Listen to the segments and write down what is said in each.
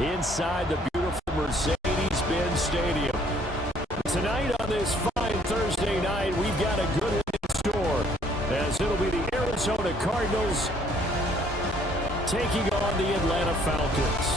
inside the beautiful Mercedes-Benz Stadium. Tonight on this fine Thursday night, we've got a good one in store, as it'll be the Arizona Cardinals taking on the Atlanta Falcons.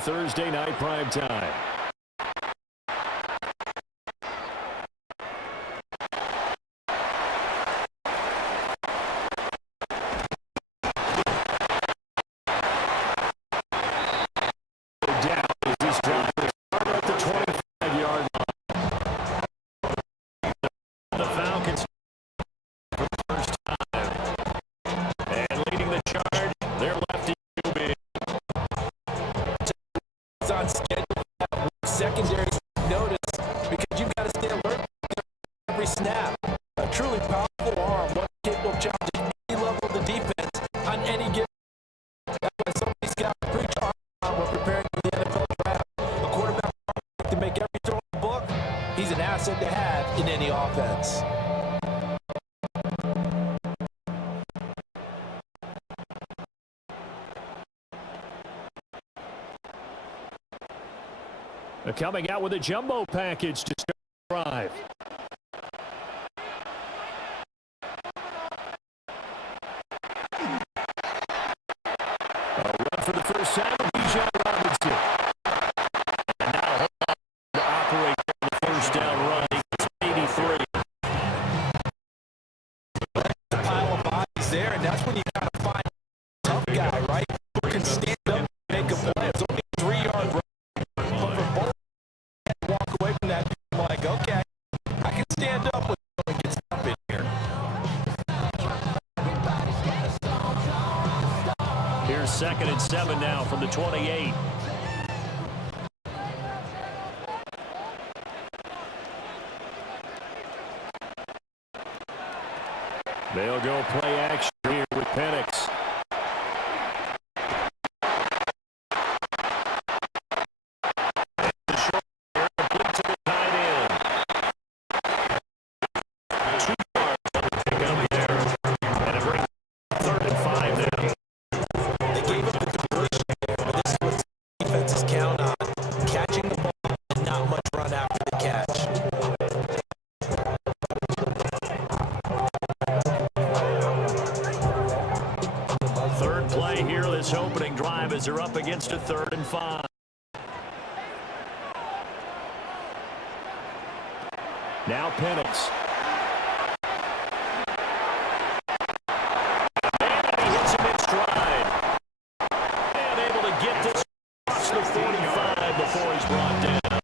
Thursday night prime time. Down as he's trying to start at the 25-yard line. The Falcons for the first time. And leading the charge, their lefty QB. On schedule, secondary notice, because you've got to stay alert every snap. A truly powerful arm, one capable of challenging any level of the defense on any given. That's why some of these guys preach on when preparing for the NFL draft. A quarterback to make every throw in the book, he's an asset to have in any offense. Coming out with a jumbo package to start the drive. A run for the first time of Bijan Robinson. And now hold on to operate on the first down run. It's 83. A pile of bodies there, and that's when you got to find a tough guy, right? Who can stand up and make a play. It's only a 3-yard run. Walk away from that, like, okay, I can stand up with him and get stuff in here. Here's 2nd and 7 now from the 28. They'll go play action here with Penix. Opening drive as they're up against a 3rd and 5. Now Penix. And he hits him in stride. And able to get this across the 45 before he's brought down.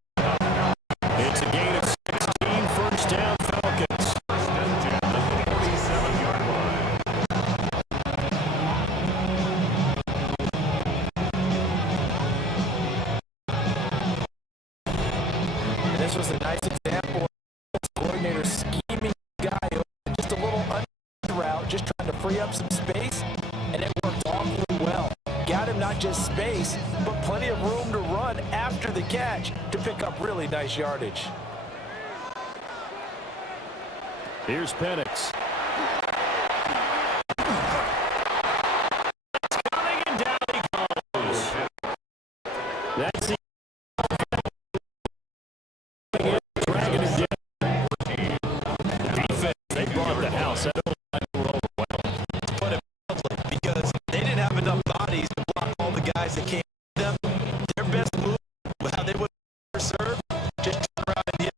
It's a gain of 16, first down Falcons. This was a nice example of the coordinator scheming the guy open, just a little under route, just trying to free up some space, and it worked awfully well. Got him not just space, but plenty of room to run after the catch to pick up really nice yardage. Here's Penix. It's coming and down he goes. That's the dragging it down. Defense, they brought the house. I don't like they were overwhelmed. Put it mildly, because they didn't have enough bodies to block all the guys that came to them. Their best move, how they would serve, just turn around and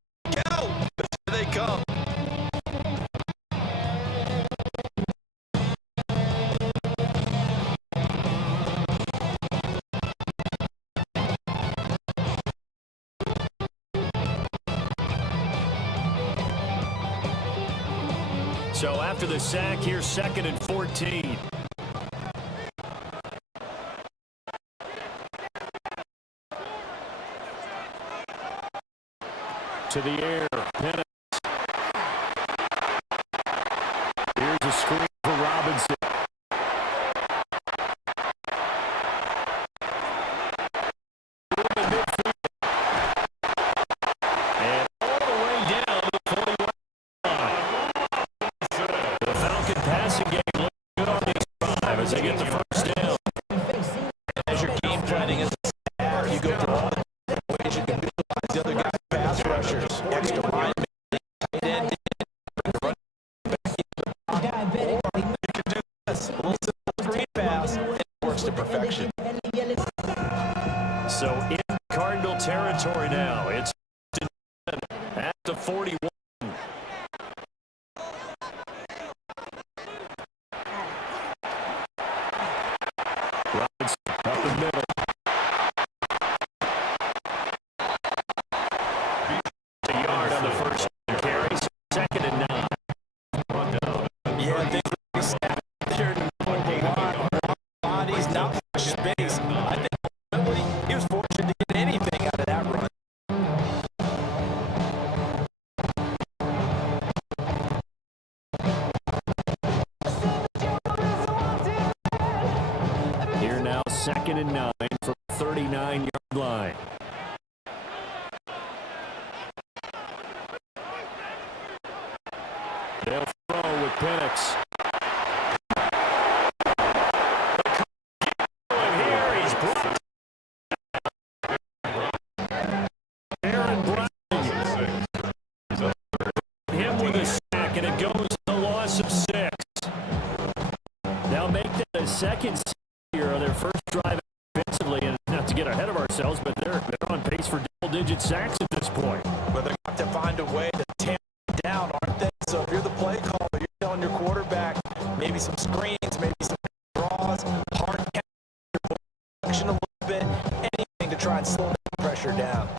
go. Here they come. So after the sack, here's 2nd and 14. To the air. Penix. Here's a screen for Robinson. And all the way down to the 41 line. The Falcon passing game looks good on this drive as they get the first down. As your game planning is a staff, you go through all the ways you can utilize the other guy's pass rushers. Extra line, tight end, run back into the pocket. Or you can do this. A little simple screen pass, and it works to perfection. So in Cardinal territory now, it's at the 41. Robinson up the middle. A yard on the first carry, 2nd and 9. Yeah, they really snapped there in the middle of the line. Bodies, not much space. I think ultimately he was fortunate to get anything out of that run. Here now, 2nd and 9 from the 39-yard line. They'll throw with Penix. Here he's blocked. Aaron Brown. Him with a sack, and it goes to a loss of 6. Now make that a second sack here on their first drive offensively, and not to get ahead of ourselves, but they're on pace for double-digit sacks at this point. But they're going to have to find a way to tamp it down, aren't they? So if you're the play caller, you're telling your quarterback maybe some screens, maybe some draws, hard action a little bit, anything to try and slow the pressure down.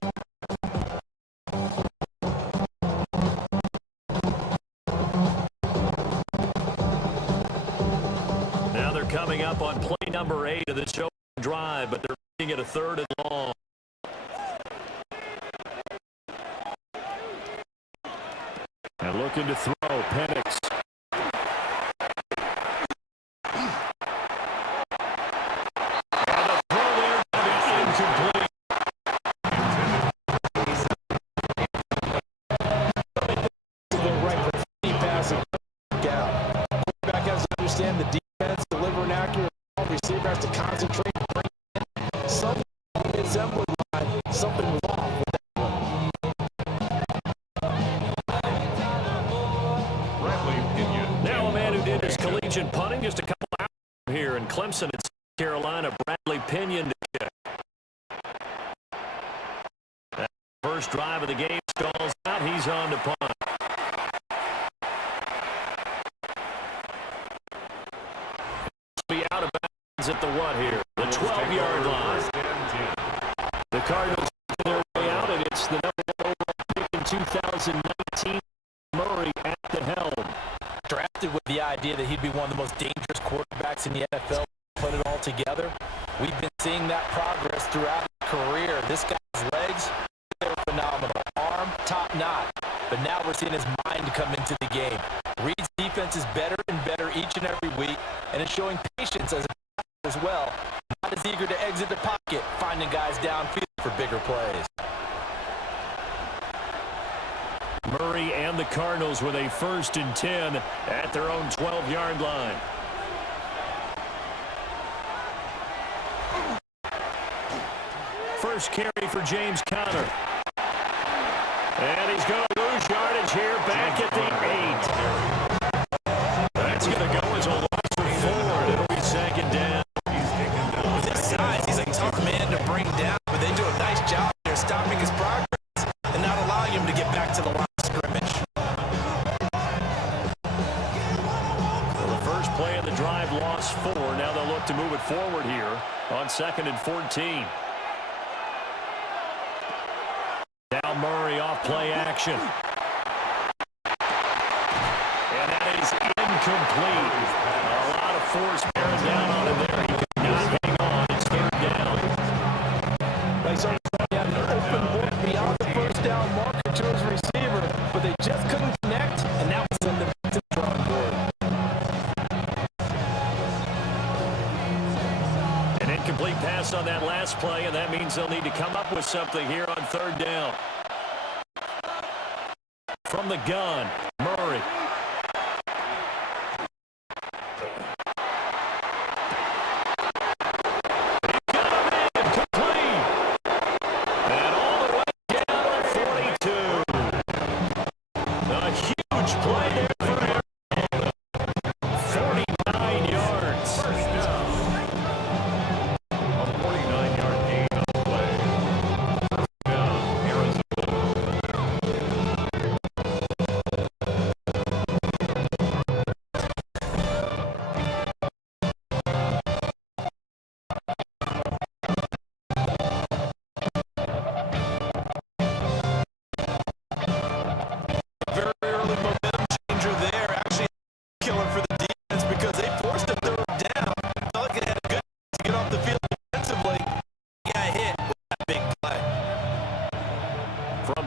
Now they're coming up on play number 8 of this opening drive, but they're making it a 3rd and long. And looking to throw, Penix. And the throw there is incomplete. Right for any pass and out. Quarterback has to understand the defense, deliver an accurate ball. Receiver has to concentrate, bring it in. Something on the assembly line, something was off with that one. Now a man who did his collegiate punting just a couple hours here in Clemson and South Carolina, Bradley Pinion to kick. That first drive of the game stalls out. He's on to punt. Be out of bounds at the what here? The 12-yard line. The Cardinals making their way out, and it's the number 1 overall pick in 2019, Murray at the helm. Drafted with the idea that he'd be one of the most dangerous quarterbacks in the NFL. Put it all together. We've been seeing that progress throughout his career. This guy's legs, they're phenomenal. Arm, top notch. But now we're seeing his mind come into the game. Reed's defense is better and better each and every week, and it's showing patience as well. Not as eager to exit the pocket, finding guys downfield for bigger plays. Murray and the Cardinals with a 1st and 10 at their own 12-yard line. First carry for James Conner. And he's going to lose yardage here back at the 8. That's going to go as a loss of 4, and it'll be 2nd down. With his size, he's a tough man to bring down, but they do a nice job there stopping his progress and not allowing him to get back to the line of scrimmage. Well, the first play of the drive lost 4. Now they'll look to move it forward here on 2nd and 14. Now Murray off play action. And that is incomplete. A lot of force bearing down on him there. He could not hang on. It's third down. He had an open look beyond the first down marker to his receiver, but they just couldn't connect, and that was send them to the drawing board. An incomplete pass on that last play, and that means they'll need to come up with something here on third down. From the gun, Murray.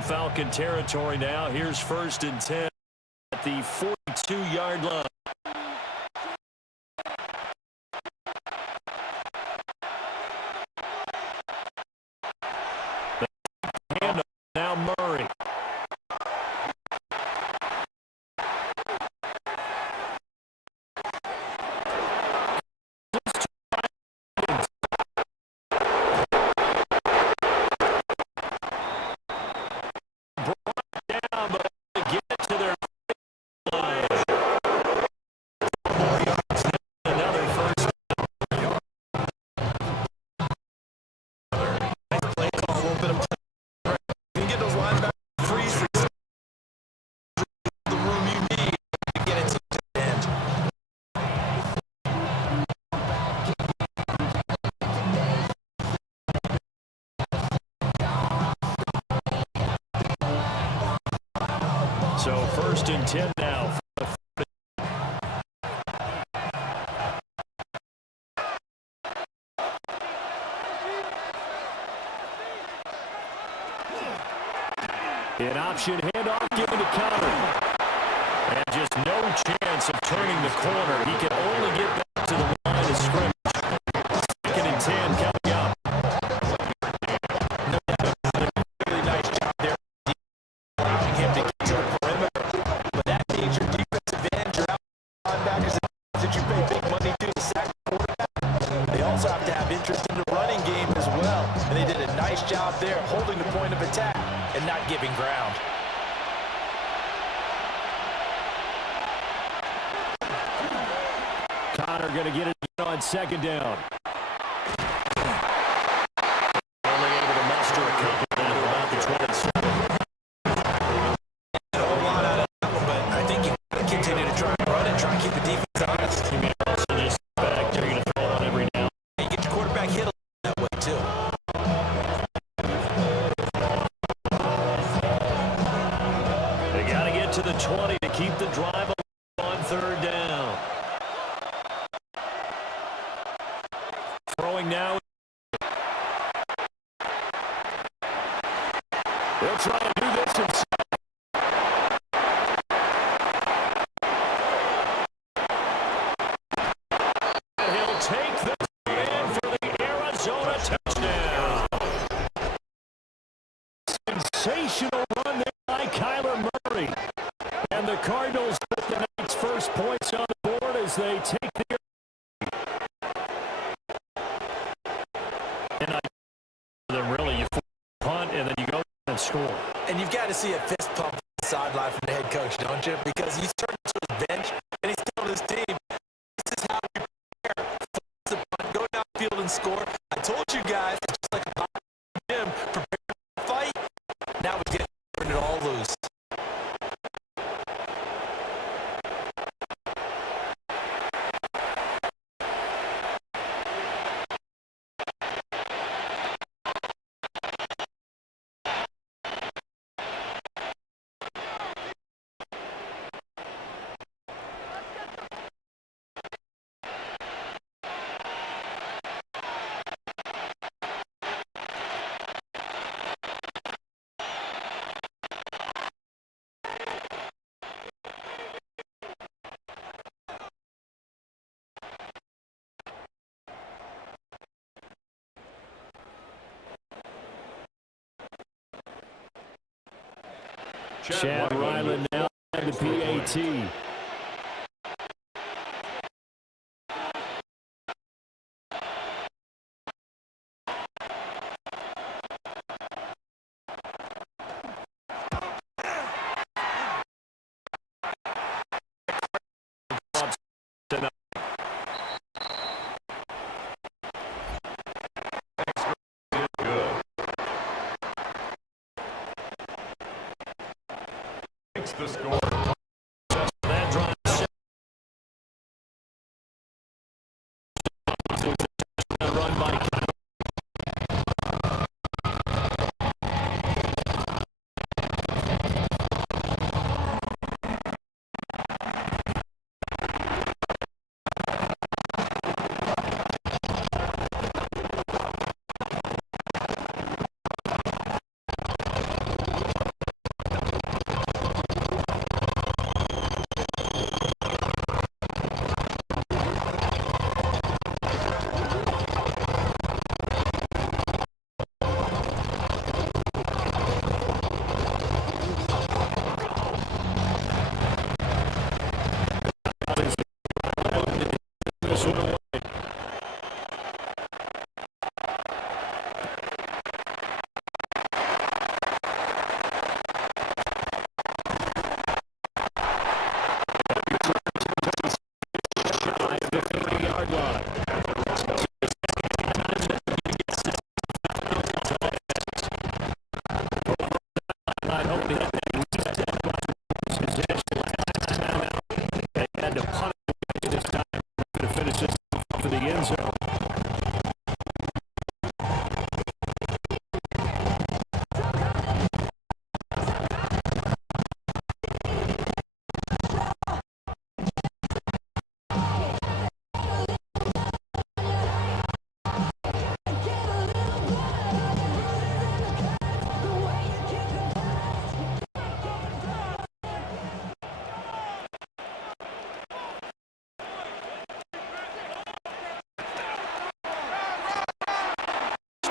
Falcon territory now. Here's 1st and 10 at the 42-yard line. Handoff now Murray. So 1st and 10 now. An option handoff given to Connor. And just no chance of turning the corner. He can only get back to the line of scrimmage. 2nd and 10 coming up. Really nice job there. Allowing him to get to the perimeter. But that means your defensive end, your linebackers that you pay big money to sack the quarterback. They also have to have interest in the running game as well. And they did a nice job there holding the point of attack and not giving ground. Connor going to get it on 2nd down. Only able to muster a couple down to about the 27. A whole lot out of that one, but I think you got to continue to try and run and try and keep the defense honest. You may also just back there, you're going to throw it on every now. You get your quarterback hit that way, too. They got to get to the 20 to keep the drive on 3rd down. Throwing now. They'll try to do this himself. He'll take this in for the Arizona touchdown. Sensational run there by Kyler Murray. And the Cardinals put the night's first points on the board as they take the really, you punt and then you go and score. And you've got to see a fist pump on the sideline from the head coach, don't you? Because he's turned to his bench and he's telling his team, this is how we prepare. Force the punt, go downfield and score. I told you guys, it's just like a gym, prepare to fight. Now we get turn it all loose. Chad Ryland now in the PAT. The score. That drive run by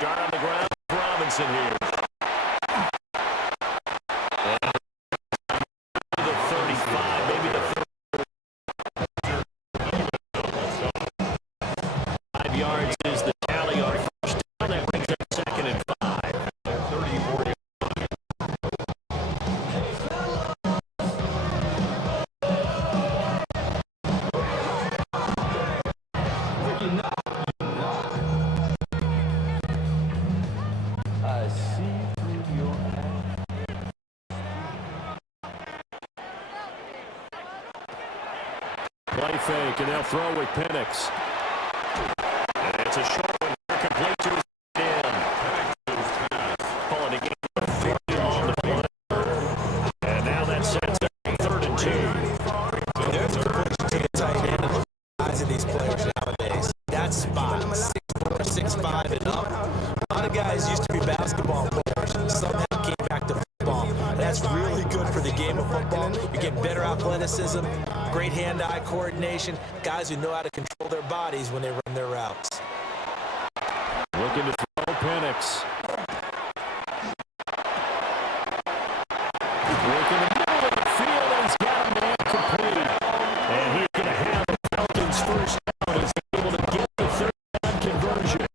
start on the ground. Robinson here. And the 35, maybe the 5 yards is the tally on first down. That brings up 2nd and 5. 34 yards. I see through your eyes. Play fake, and they'll throw with Penix. And it's a short one. Complete to his end. Calling a game of 50 on the play. And now that sets up 3rd and 2. There's a push to get tight end and the size of these players nowadays. That spot, 6'4", 6'5", and up. A lot of guys used to be basketball players. Somehow came back to football. That's really good for the game of football. You get better athleticism, great hand-eye coordination, guys who know how to control their bodies when they run their routes. Looking to throw Penix. Working the middle of the field, and he's got a man complete. And he's going to have the Falcons first down. He's able to get the 3rd down conversion.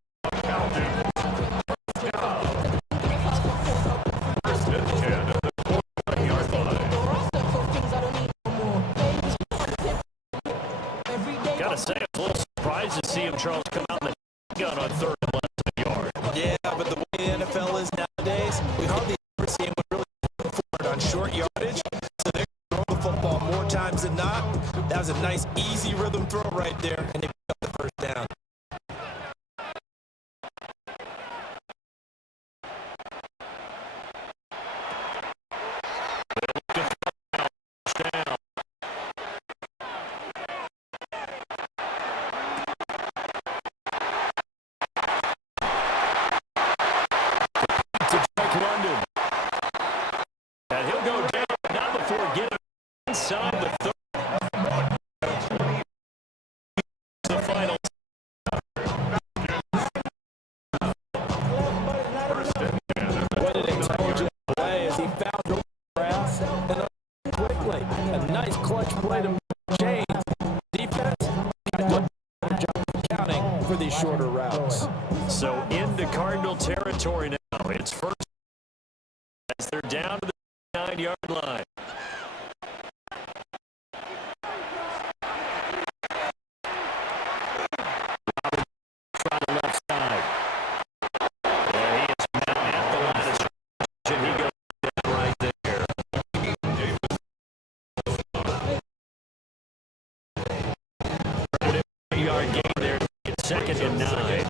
Gotta say, I'm a little surprised to see him, Charles, come out in the gun on 3rd and less than a yard. Yeah, but the way the NFL is nowadays, we hardly ever see anyone really go forward on short yardage. So they're going to throw the football more times than not. That was a nice, easy rhythm throw right there, and they picked up the 1st down. Inside the 30. chains. Defense got to do a better job of counting for these shorter routes. So into Cardinal territory now. It's first as they're down to the 9-yard line. From the left side. There he is met at the line of scrimmage, and he goes down right there. Yard gain there. It's 2nd and 9.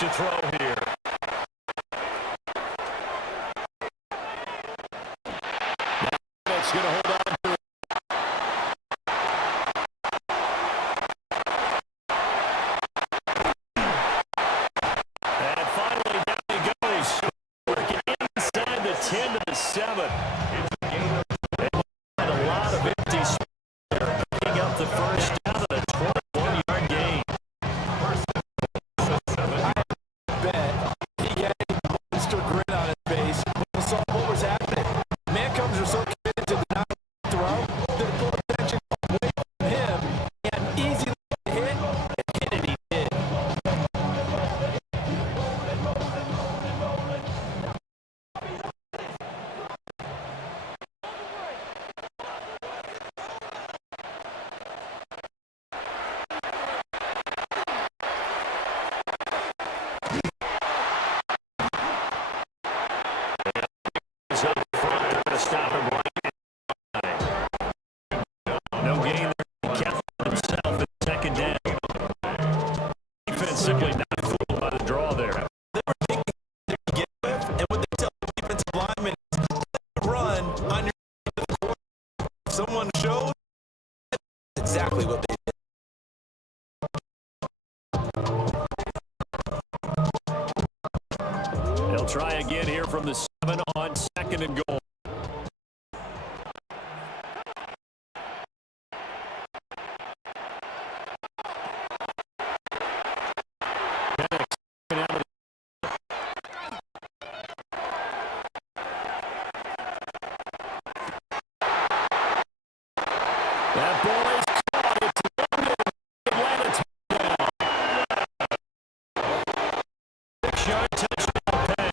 To throw here. It's going to hold on to it. And finally, down he goes. Working inside the 10 to the 7. They had a lot of empty space there, picking up the first down and a 21-yard gain. Stop him right. No gain there. He kept himself at 2nd down. Defense simply not fooled by the draw there. They were thinking they could get with, and what they tell the defensive linemen is run on your quarter. If someone shows, that's exactly what they did. They'll try again here from the 7 on 2nd and goal. That ball is caught. It's London. Atlanta touchdown. 6-yard touchdown pass.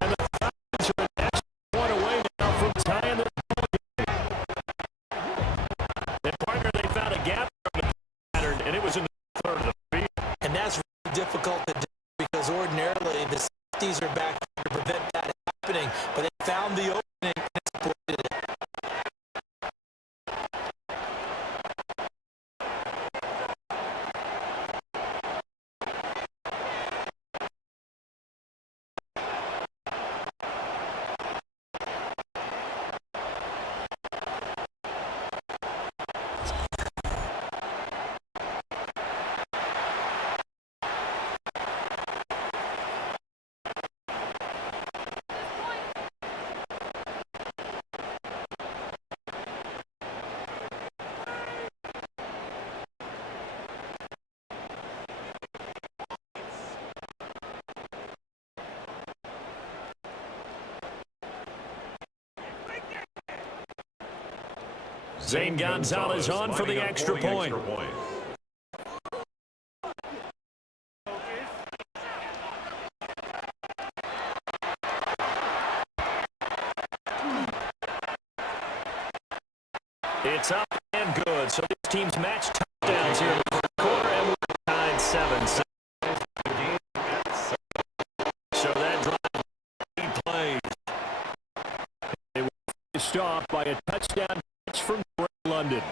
And the Falcons are an extra point away now from tying the ball game. And partner, they found a gap from the pattern, and it was in the 3rd of the field. And that's really difficult to do because ordinarily the safeties are back to prevent that happening, but they found the opening and exploited it. Zane Gonzalez on for the extra point. It's up and good. So this team's match touchdowns here in the 1st quarter, and we're tied 7-7. So that drive lead plays. They were finished off by a touchdown catch from London.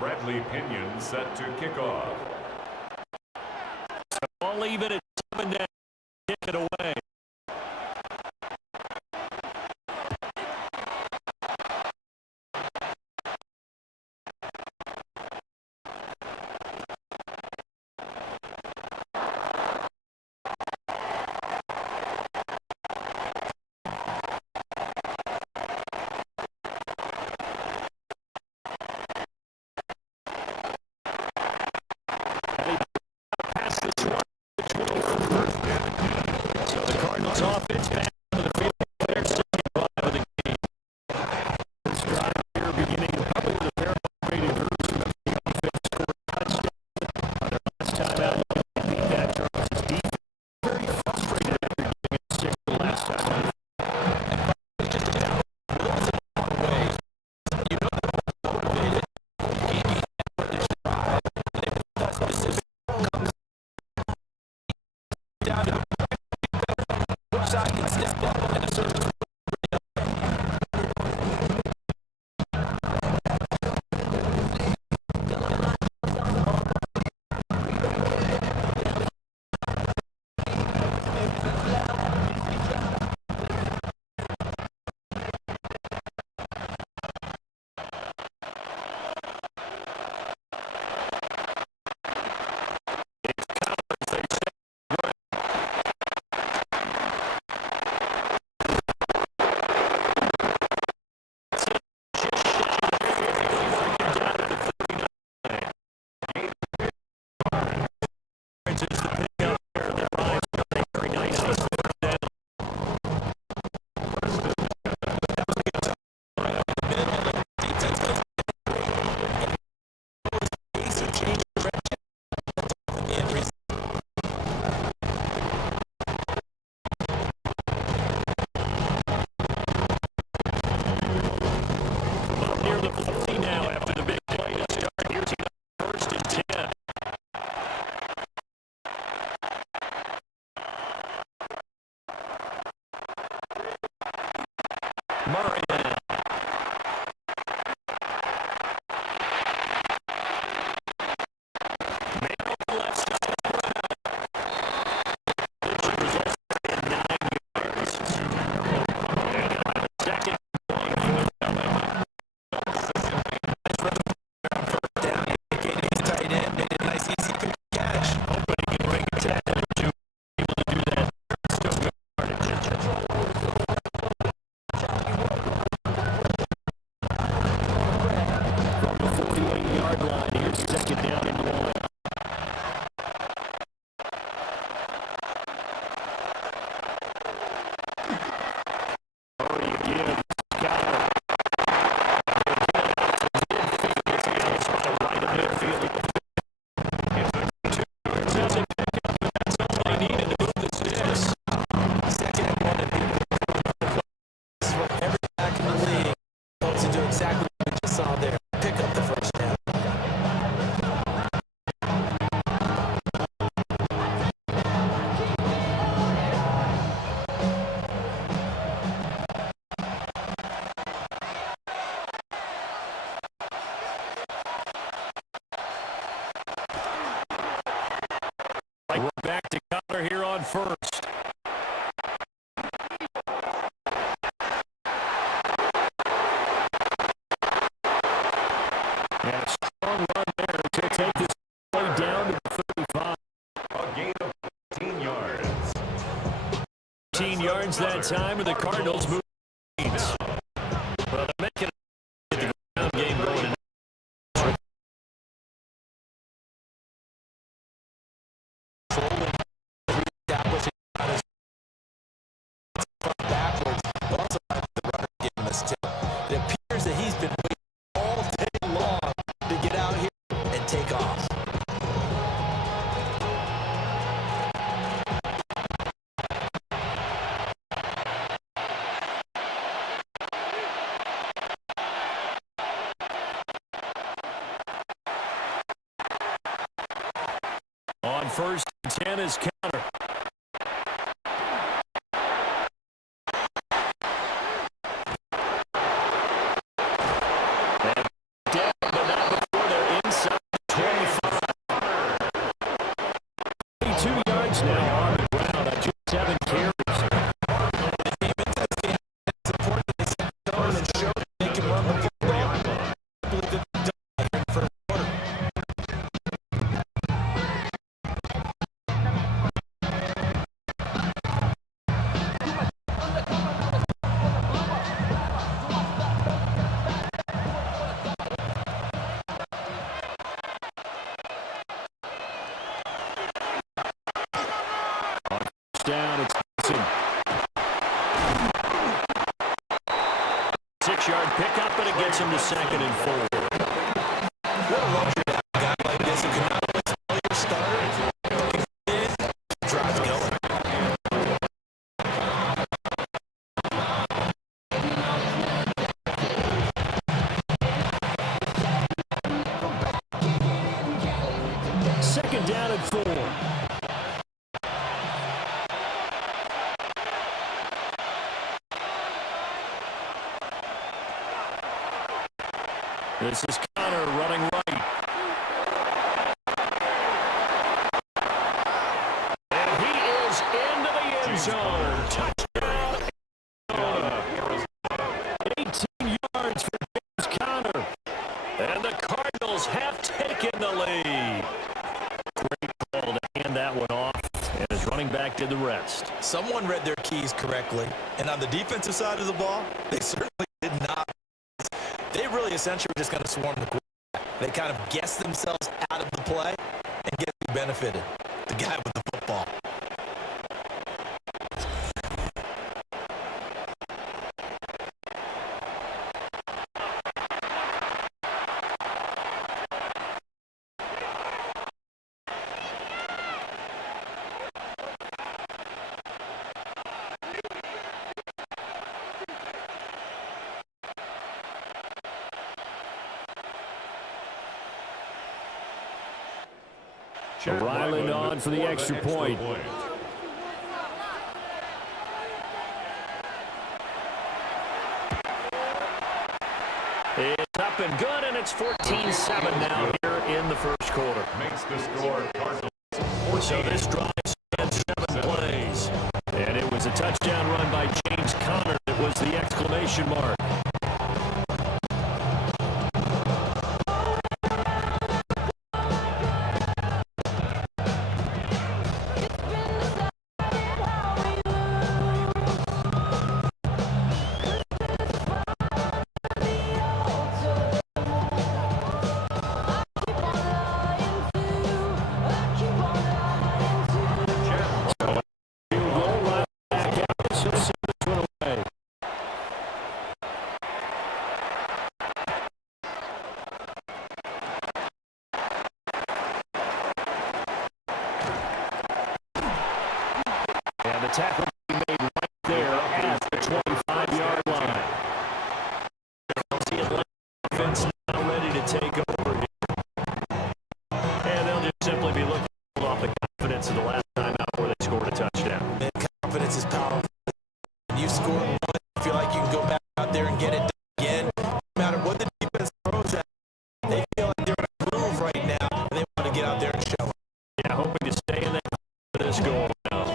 Bradley Pinion set to kick off. So I'll leave it at 7 down. Kick it away. So the Cardinals offense back to the field. Their second drive of the game. This drive here beginning probably with a pair of upgraded groups from the offense scored a touchdown. Their last time out, they beat that Chargers defense. Very frustrated after getting a stick the last time. Near the 40 now after the big play to start. Here's the first and 10. Murray now. Man on the left side. This results in 9 yards. And he'll have a second play. We're back to Connor here on first. And a strong run there to take this play down to the 35. A gain of 15 yards. 15 yards that time, and the Cardinals move. Well, they're making the ground game going in. Backwards, but also the runner getting this tip. It appears that he's been waiting all day long to get out here and take off. On first and 10 is Connor. Down, but not before they're down. It's Gibson. 6-yard pickup, and it gets him to 2nd and 4. What a luxury to have a guy like this who can not only spell your starter, drive going. Second down and 4. This is Connor running right. And he is into the end zone. Touchdown, Arizona. 18 yards for James Conner. And the Cardinals have taken the lead. Great call to hand that one off. And his running back did the rest. Someone read their keys correctly. And on the defensive side of the ball, they certainly did not. They really essentially were just going to swarm the quarterback. They kind of guessed themselves out of the play, and guess who benefited? The guy with the football. Ryland on for the extra point. It's up and good, and it's 14-7 now here in the first quarter. Makes the score Cardinals. So this drive spanned 7 plays. And it was a touchdown run by James Conner that was the exclamation mark. And the tackle will be made right there at the 25-yard line. The Atlanta offense now ready to take over here. And they'll just simply be looking to hold off the confidence of the last time out where they scored a touchdown. And confidence is powerful. When you score one, you feel like you can go back out there and get it done again. No matter what the defense throws at, they feel like they're in a groove right now, and they want to get out there and show it. Yeah, hoping to stay in that for this goal now.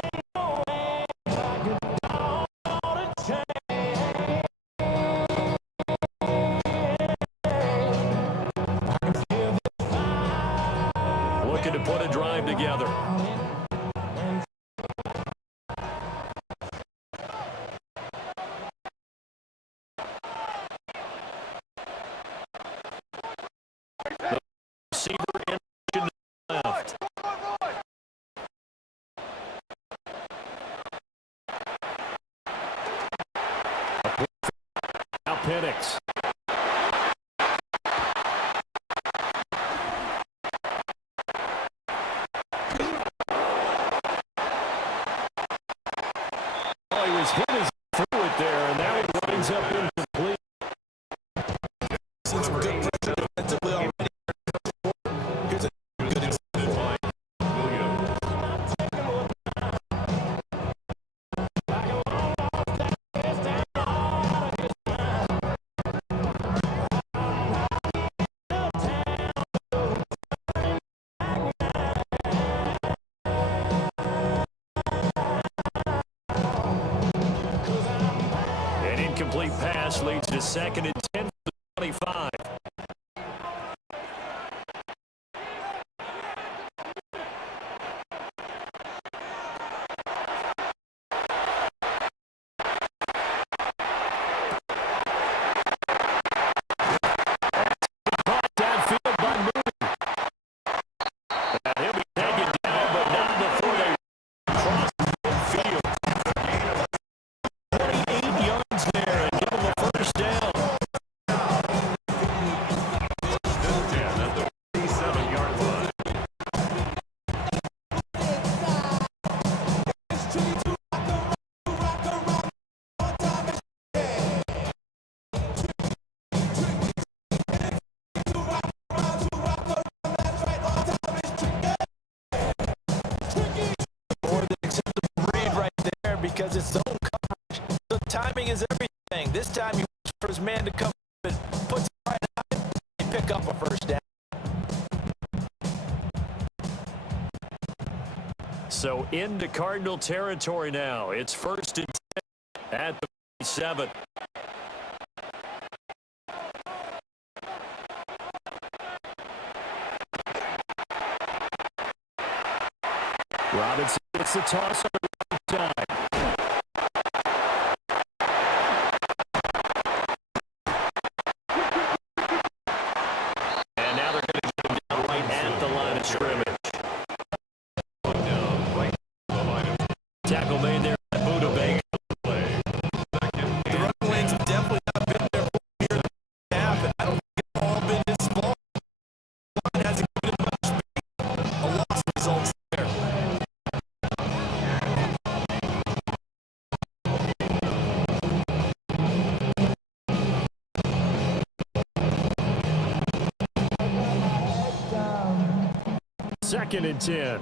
Looking to put a drive together. The receiver in to the left. Now Penix. Oh, he was hit as he threw it there, and now he winds up incomplete. Seen some good pressure defensively already. Here's a good example. An incomplete pass leads to 2nd and 10 for the 25. Caught downfield by Moody. And he'll be taken down, but not before they cross midfield. because it's zone coverage. So timing is everything. This time he waits for his man to come and puts it right out and pick up a first down. So into Cardinal territory now. It's 1st and 10 at the 7. Robinson gets the toss on the right side. And now they're going to get him down right at the line of scrimmage. Tackle made there at Buda Baker. The running lanes have definitely not been there for here in the half, and I don't think it's all been his fault. The line hasn't given him much space. A loss results there. Second and 10.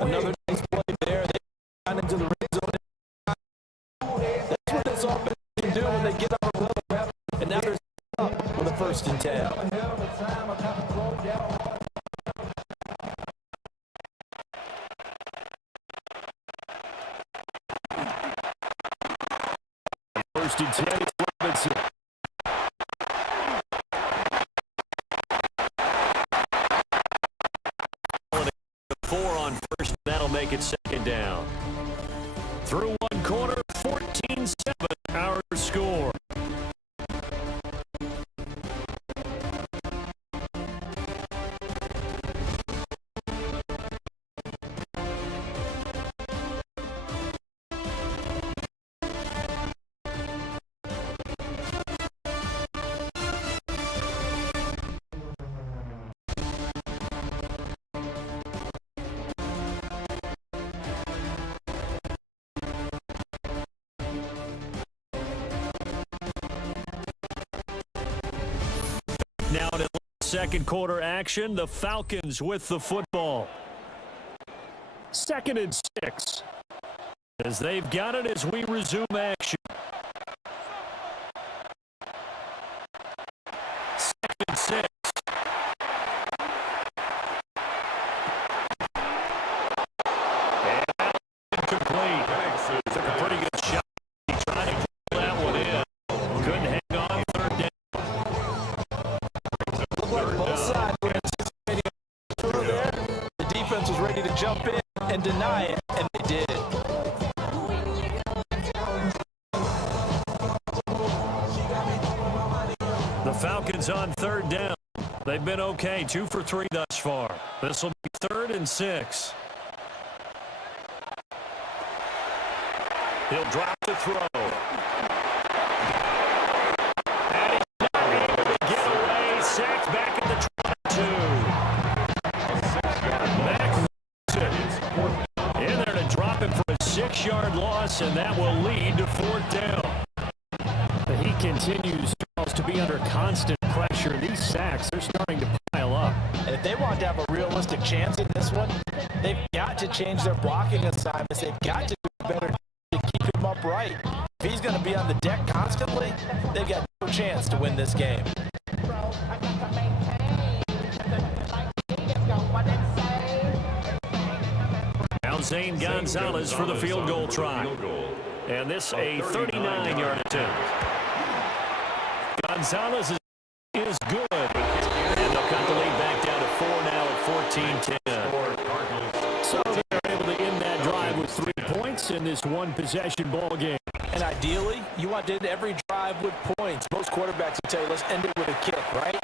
Another nice play there. They got into the red zone. That's what this offense can do when they get out of level. And now they're up with a 1st and 10. First and 10, it's Robinson. On first, that'll make it 2nd down. Through one quarter, 14-7, our score. Now to second quarter action, the Falcons with the football. 2nd and 6. As they've got it as we resume action. 2nd and 6. And incomplete. Took a pretty good shot. He tried to pull that one in. Couldn't hang on 3rd down. Both sides were anticipating a through there. The defense was ready to jump in and deny it, and they did. The Falcons on 3rd down. They've been okay, 2 for 3 thus far. This will be 3rd and 6. He'll drop the throw. And he's not able to get away. Sacked back at the 22. Mack in there to drop him for a 6-yard loss, and that will lead to 4th down. He continues to be under constant pressure. These sacks, they're starting to pile up. And if they want to have a realistic chance in this one, they've got to change their blocking assignments. They've got to do better to keep him upright. If he's going to be on the deck constantly, chance to win this game. Now Zane Gonzalez for the field goal try. And this a 39-yard attempt. Gonzalez is good. And they'll cut the lead back down to 4 now at 14-10. So they're able to end that drive with 3 points in this one-possession ball game. And ideally, you want to end every drive with points. Most quarterbacks will tell you, let's end it with a kick, right?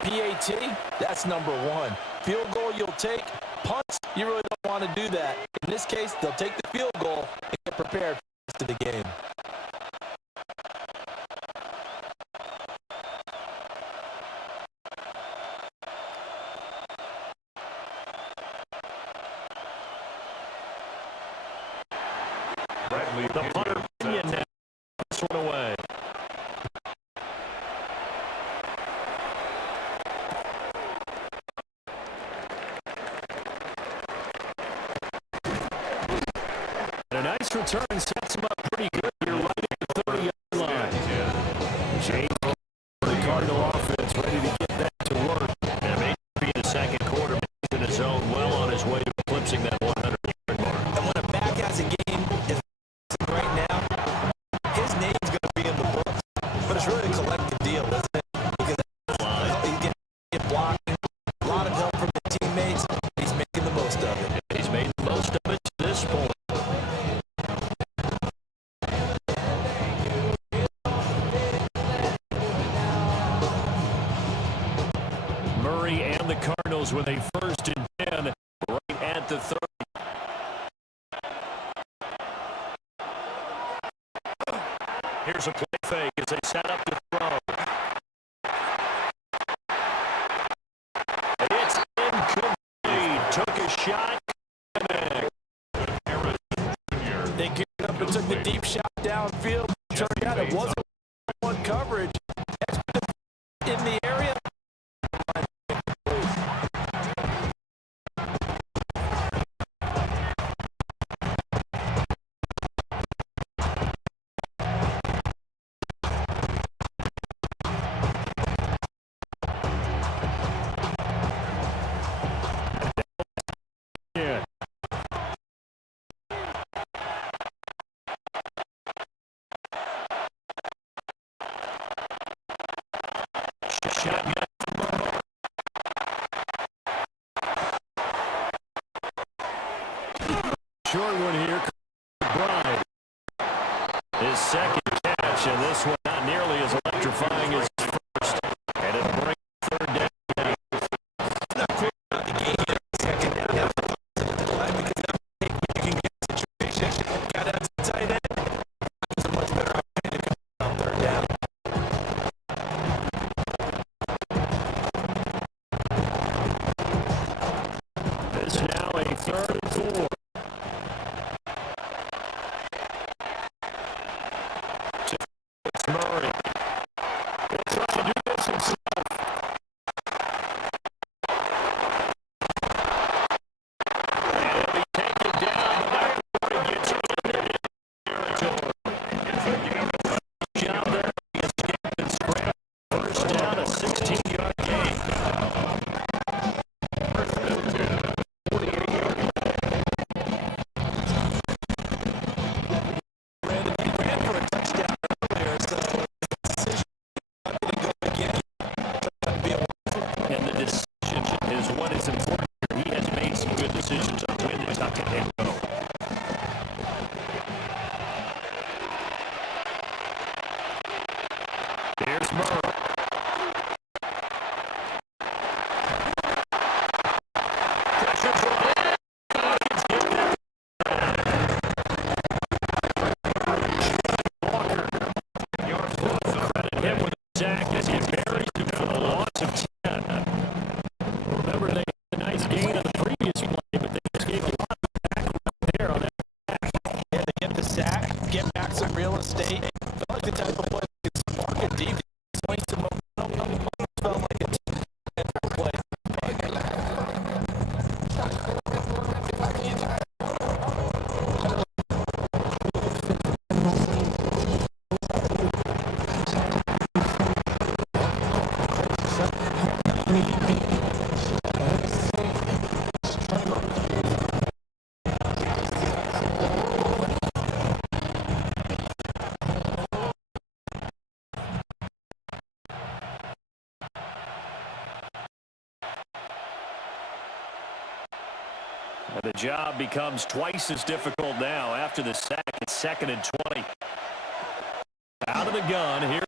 PAT, that's number 1. Field goal you'll take. Punts, you really don't want to do that. In this case, they'll take the field goal and get prepared for the rest of the game. The punter Pinion now this one away. And a nice return sets him up pretty good here right at the 30-yard line. James, the Cardinal offense ready to get back to work. And may be the second quarter in his zone, well on his way to eclipsing that 100-yard mark. And when a back has a game is right now, his name's going to be in the books. But it's really a collective deal, isn't it? Because he's getting blocking, a lot of help from the teammates. He's making the most of it. He's made the most of it to this point. Murray and the Cardinals with a 1st and 10 right at the 30. Here's a play fake as they set up to throw. It's incomplete. Took a shot. They geared up and took the deep shot downfield. Turned out it wasn't one coverage. In the area. Short one here. Bride. His second catch, and this one not nearly as electrifying as his first. And it'll bring 3rd down. Not quick about the game yet. 2nd down. Because you can get a situation. Got out to the tight end. It's a much better opportunity to come on 3rd down. It's now a 3rd and 4. It's Murray. He'll try to do this himself. And he'll be taken down, but before he gets into the territory. Job there. He escaped and scrambled. 1st down, a 16-yard gain. Ran for a touchdown earlier, so the decision to go again. And the decision is what is important. He has made some good decisions on when to tuck it and go. Here's Murray. Pressure's on. Falcons get there. Walker. Credit him with a sack as he buries him for the loss of 10. Remember, they had a nice gain on the previous play, but they just gave a lot of back there on that back. Yeah, they get the sack, get back some real estate. Felt like the type of play that can spark a defense. And the job becomes twice as difficult now after the sack. It's 2nd and 20. Out of the gun, here.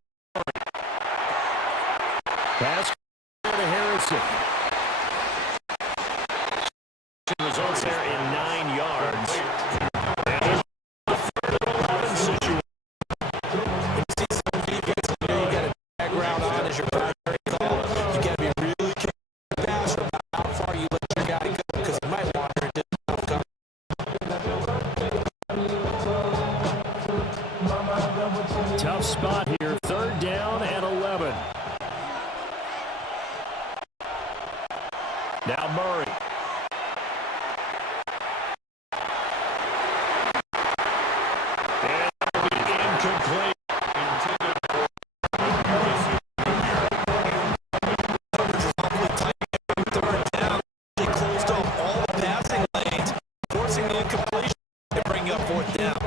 Pass to Harrison. Results there in 9 yards. And a 3rd and 11 situation. You see some defense, you got a tag route on as your primary call. You got to be really careful about how far you let your guy go because he might wander into the cover. Tough spot here. 3rd down and 11. Now Murray. And it'll be incomplete. Third down. They closed off all the passing lanes, forcing the incompletion to bring up 4th down.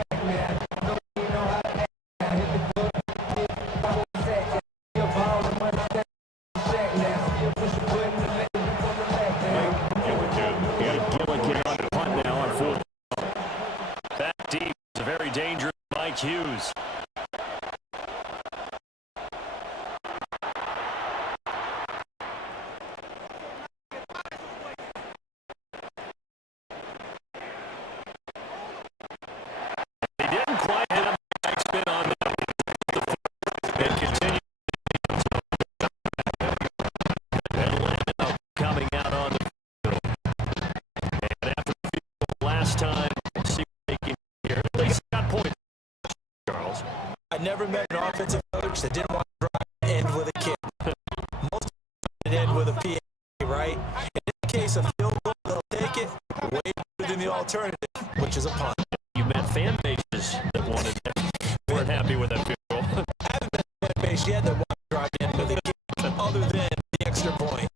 Dangerous Mike Hughes. He didn't quite have a back spin on that. And continued. Atlanta coming out on the field. And after the field last time, see what they can here. At least got points, Charles. I never met an offensive coach that didn't want to drive and end with a kick. Most of it end with a PA, right? In the case of field goal, they'll take it way better than the alternative, which is a punt. You met fan bases that wanted that. Weren't happy with that field goal. I haven't been a fan base yet that want to drive in with a kick other than the extra point.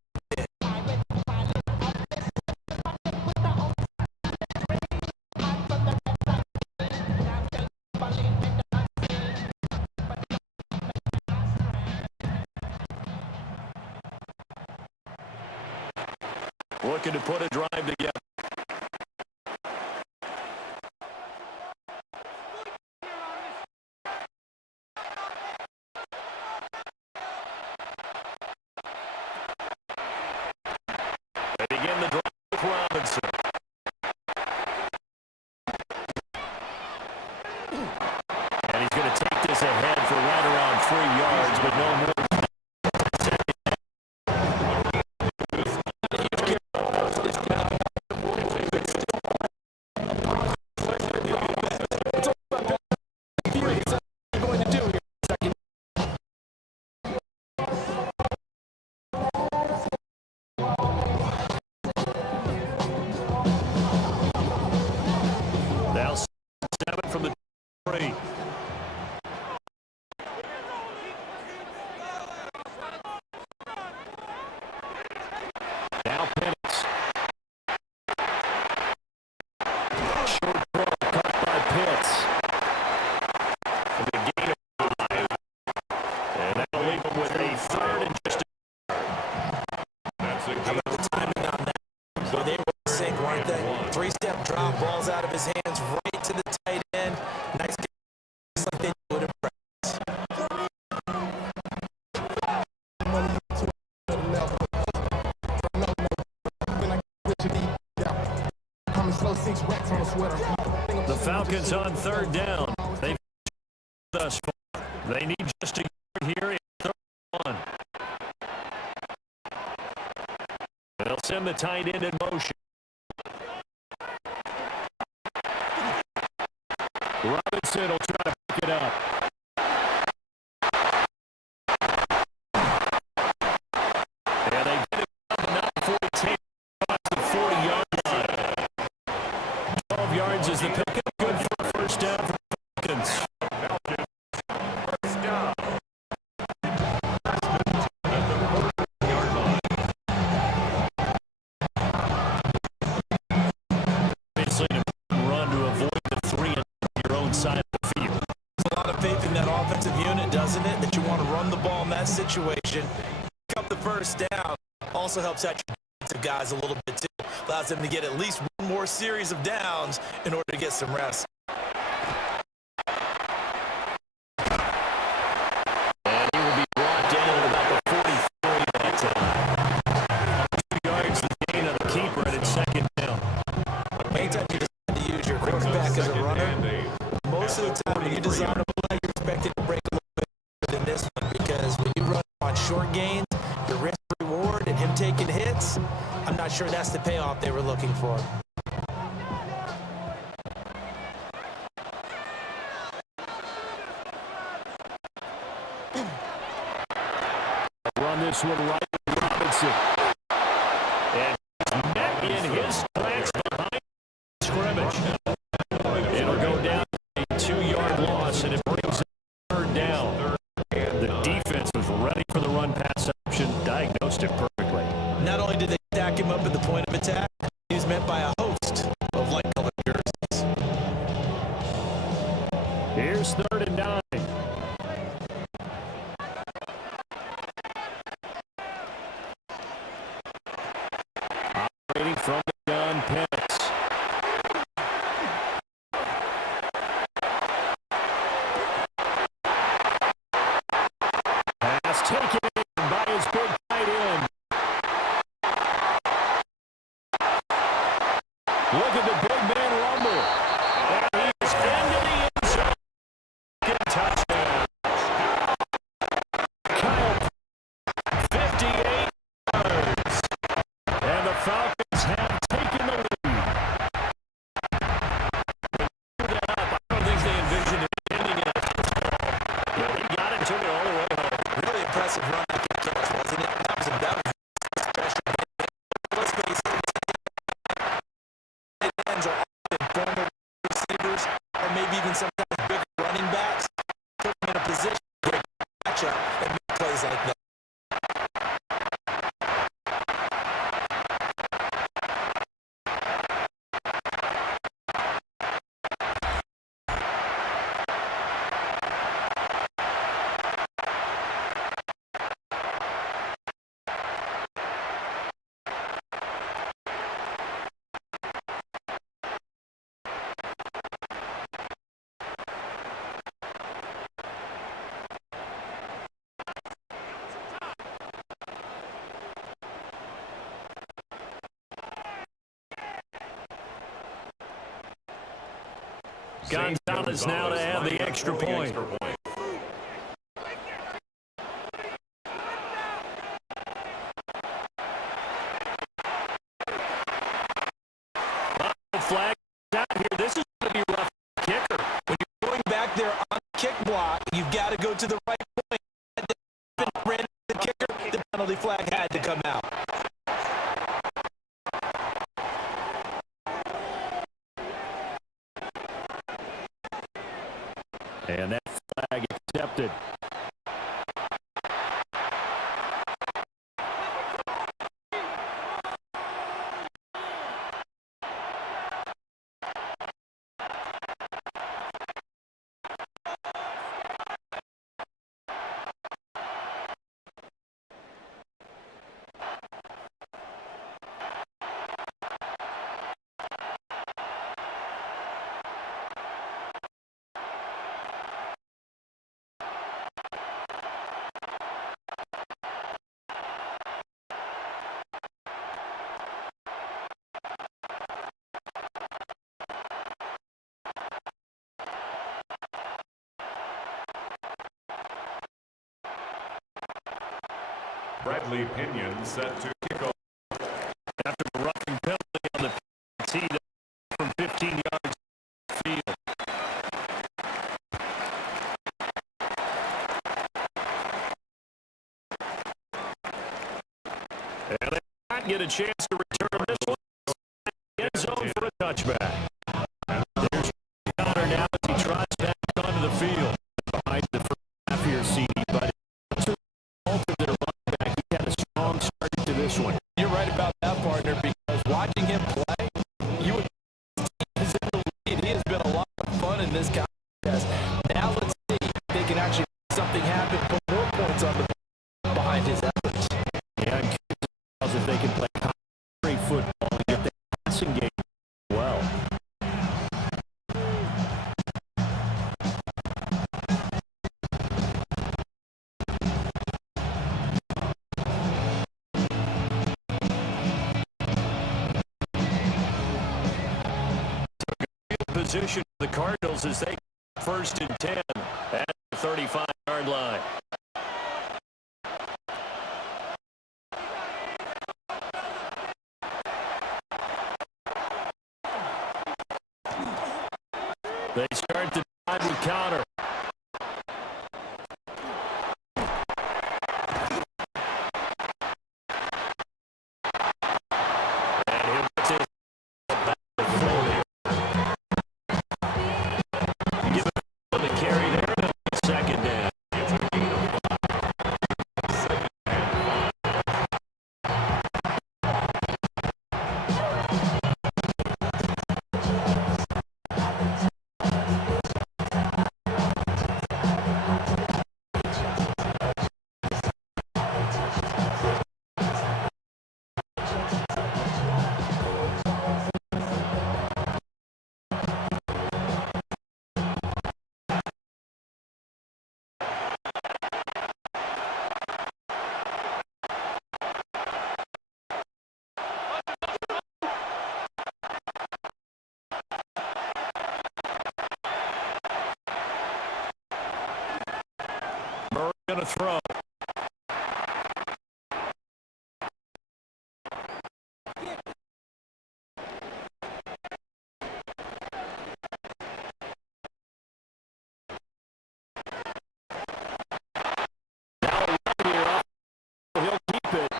Looking to put a drive together. They begin the drive with Robinson. And he's going to take this ahead for right around 3 yards, but no more. Now 7 from the 3. Now Penix. Short throw cut by Pitts. And the gain of 5. And that'll leave him with a 3rd and just How about the timing on that? So they were sync, weren't they? 3-step drop, balls out of his hands, right to the tight end. Nice game, just like they do it in practice. The Falcons on 3rd down. They've thus far. They need just a yard here in 3rd and 1. They'll send the tight end in motion. Robinson will try to pick it up. And they get it up, not before it takes the 40-yard line. 12 yards is the pickup. Good for a 1st down for the Falcons. Obviously, an important run to avoid the 3 on your own side of the field. There's a lot of faith in that offensive unit, doesn't it? That you want to run the ball in that situation. Pick up the 1st down. Also helps out your defensive guys a little bit, too. Allows them to get at least one more series of downs in order to get some rest. And he will be brought down at about the 43 that time. 2 yards the gain of the keeper, and it's second down. Anytime you decide to use your quarterback as a runner, most of the time when you design a play, you're expected to break a little bit more than this one, because when you run on short gains, the risk reward and him taking hits, I'm not sure that's the payoff they were looking for. Run this one right to Robinson. And he's met in his tracks behind scrimmage. It'll go down to a 2-yard loss, and it brings it third down. And the defense was ready for the run-pass option, diagnosed it perfectly. Not only did they stack him up at the point of attack, he was met by a host of light-colored jerseys. Here's 3rd and 9. Operating from the gun, Penix. Pass taken in by his big tight end. Look at the big man rumble. And he is into the end zone. Good touchdown. Kyle, 58 yards. And the Falcons have taken the lead. I don't think they envisioned it ending in a touchdown. Yeah, he got it, took it all the way home. Really impressive run after catch, wasn't it? That was special. Let's face it, tight ends are often former receivers, or maybe even sometimes big running backs. Put them in a position to get a matchup and make plays like that. Gonzalez now to have the extra point. Flag out here. This is going to be rough. Kicker. When you're going back there on the kick block, you've got to go to the right point. Ran the kicker, the penalty flag had to come out. And that flag accepted. Bradley Pinion set to kick off. After the roughing penalty on the tee from 15 yards field. And they might get a chance to return this one. End zone for a touchback. There's Connor now as he tries back onto the field. Behind the first half here, CD, but to the fault of their running back, he had a strong start to this one. You're right about that, partner, because watching him play, you would he's in the lead. He has been a lot of fun in this contest. Now let's see if they can actually make something happen, put more points on the board behind his efforts. Yeah, I'm curious if they can play football and get the passing game position for the Cardinals as they first and 10 at the 35-yard line. They start the drive with counter. And he'll get it back to the goal. Give it the carry there. Second down. Going to throw. He'll keep it.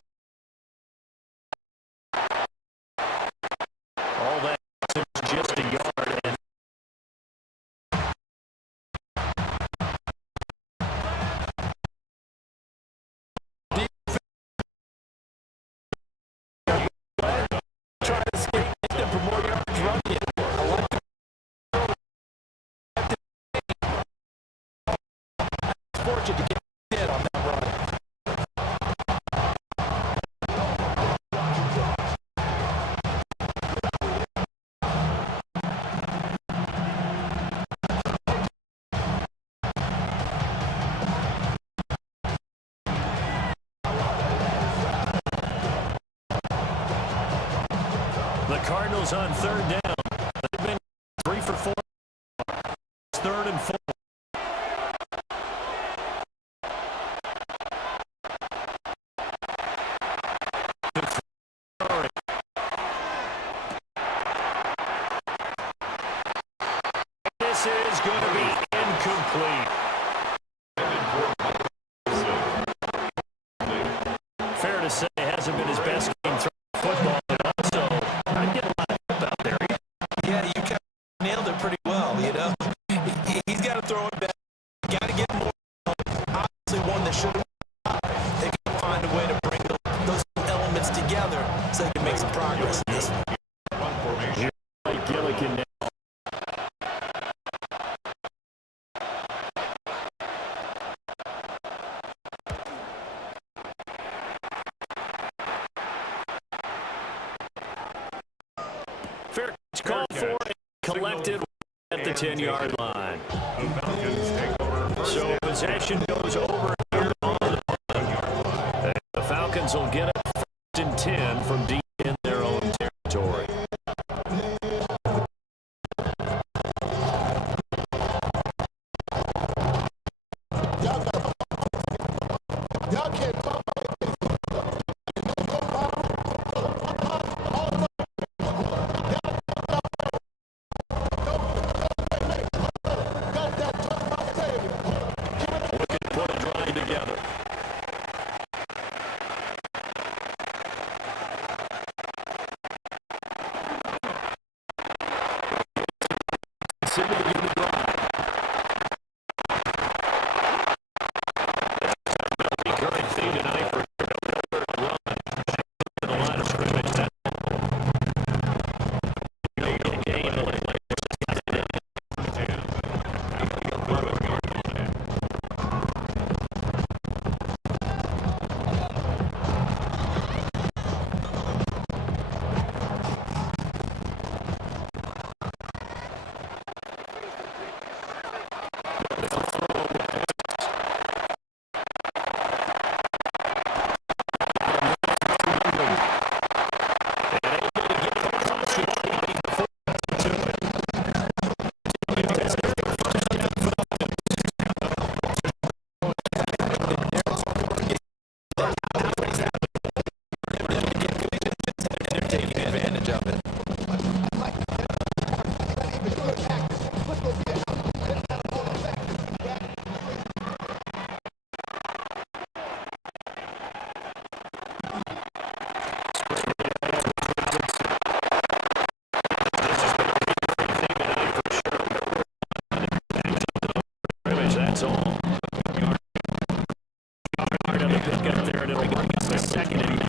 All that is just a yard. And Try to escape them for more yards running it. I like the fortunate to get hit on that run. the Cardinals on third down. They've been 3 for 4. It's 3rd and 4. This is going to be incomplete. Fair to say, hasn't been his best game throwing football, but also I'm getting a lot of help out there. Yeah, you kind of nailed it pretty well, you know. He's got to throw it back. Got to get more. Obviously, one that should have. They can find a way to bring those elements together so they can make some progress in this one. Gillikin now. Fair catch called for and collected at the 10-yard line. The Falcons take over first So down. possession goes over here on the punt. The Falcons will get it 1st and 10 from deep in their own territory. Y'all can't talk about it. Looking to put a drive together. Consider to get the drive. Current theme tonight for run to the line of scrimmage. Gain the leg. there, and it'll bring us a second and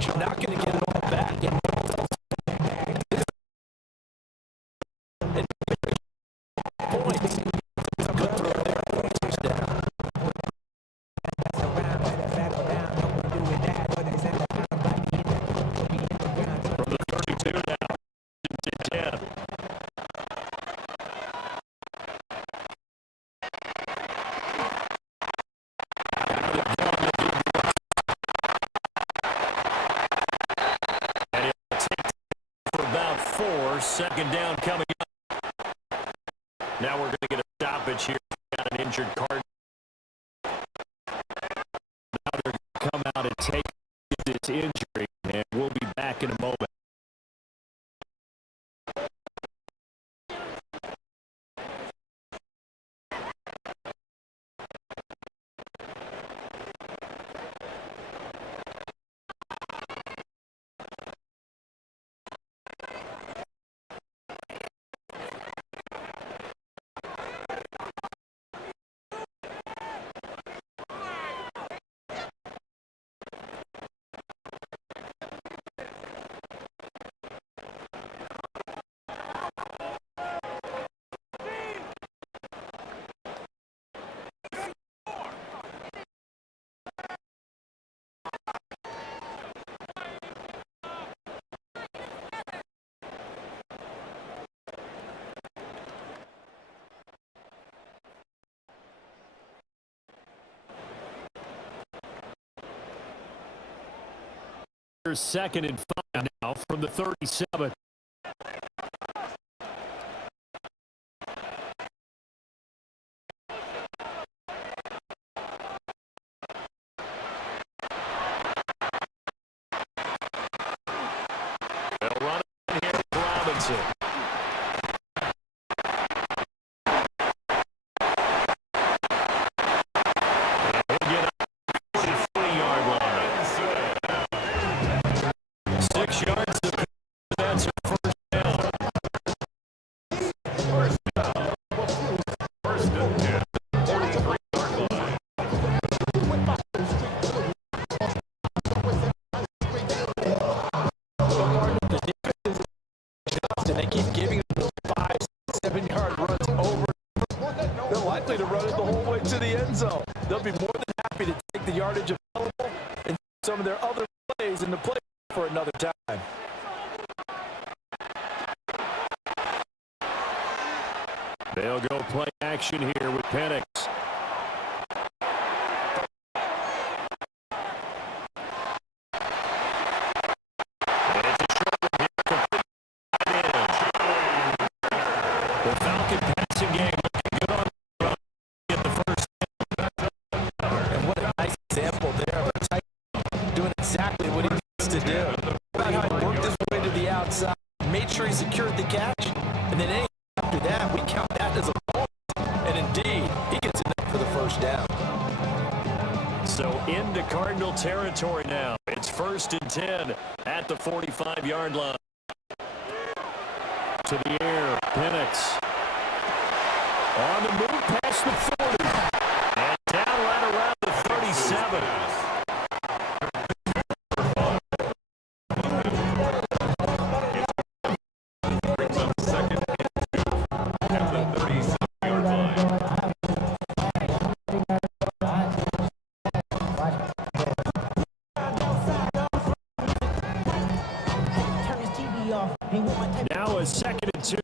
you're not going to get it all back. Points. It's a good throw there. Touchdown. from the 32 now to 10. Second down coming up. Now we're going to get a stoppage here. Got an injured Cardinal. Now they're going to come out and take this injury, and we'll be back in a moment. Second and 5 now from the 37. They'll run it here with Robinson. They'll be more than happy to take the yardage available and some of their other plays in the play for another time. They'll go play action here with Penix. The Falcon passing game looking good on the run at the first. And what a nice example there of a tight end doing exactly what he needs to do. About how he worked his way to the outside, made sure he secured the catch, and then after that, we count that as a ball. And indeed, he gets enough for the first down. So into Cardinal territory now. It's 1st and 10 at the 45-yard line. To the air, Penix. On the move past the 40. And down right around the 37. Brings up 2nd and 2 at the 37-yard line. Now a 2nd and 2.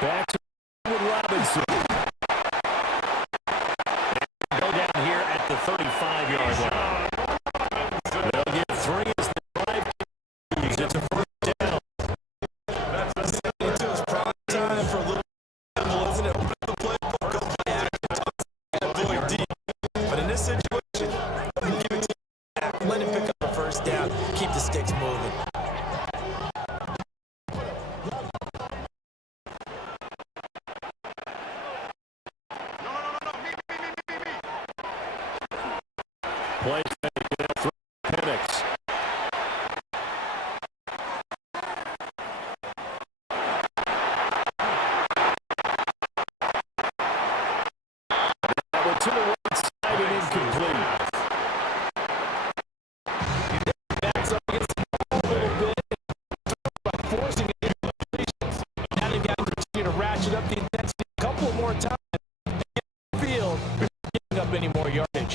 Back to with Robinson. Go down here at the 35-yard line. They'll get 3 as the drive continues. It's a first down. Into his prime time for a little gamble, isn't it? Open the playbook, go play action, toss that boy deep. But in this situation, give it to him. Let him pick up a first down. Keep the sticks moving. Play fake. Through Penix. To the right side and incomplete. Backs up against the ball a little bit. By forcing it into completions. Now they've got to continue to ratchet up the intensity a couple more times and get the field before giving up any more yardage.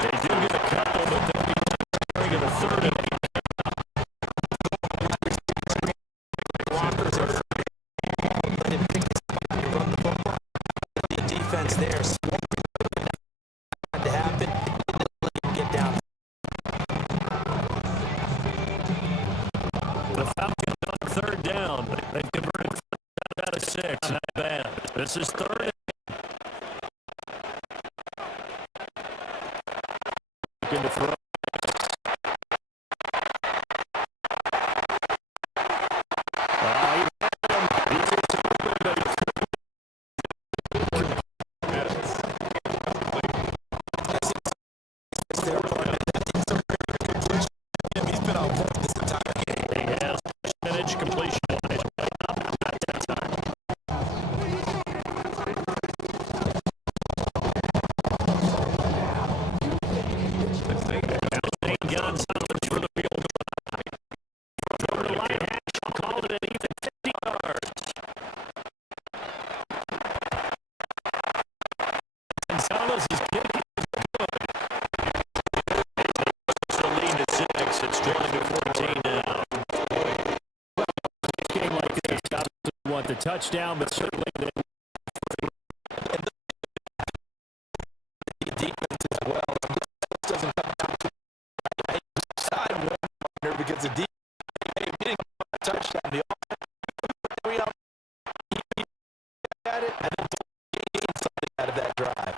They do get a couple, but they'll be carrying in the third and 8. Let him pick this up and run the football. The defense there. To happen. Let him get down. The Falcons on third down. They've converted out of 6. Not bad. This is third. Looking to throw. He's been on point this entire game. He has percentage completion. Not that time. Gonzalez for the field goal. From the light hash, I'll call it an even 50 yards. Gonzalez is getting good. It's the lead to 6. It's 20-14 now. This game like this, obviously want the touchdown, but certainly they Defense as well. This doesn't come down to side one partner because the defense, hey, we didn't get a touchdown. The offense, we at it and then gain something out of that drive.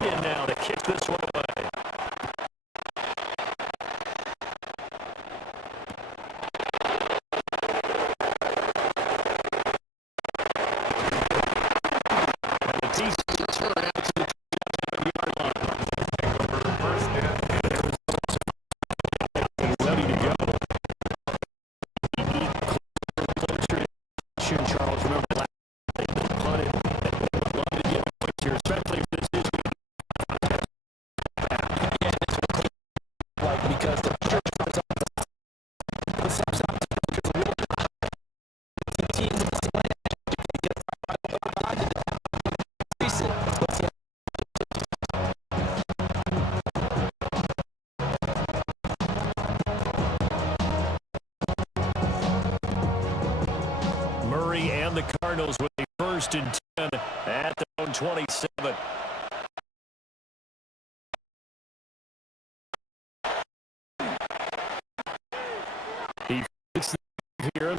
And now to kick this one away. And the decent return out to the 2-yard line. First down. Ready to go. Charles, remember last they punted. They would love to get points here, especially if this is Because the church comes up the steps out because a little bit the team in the slant because increase it. Murray and the Cardinals with a 1st and 10 at their own 27. He fits here.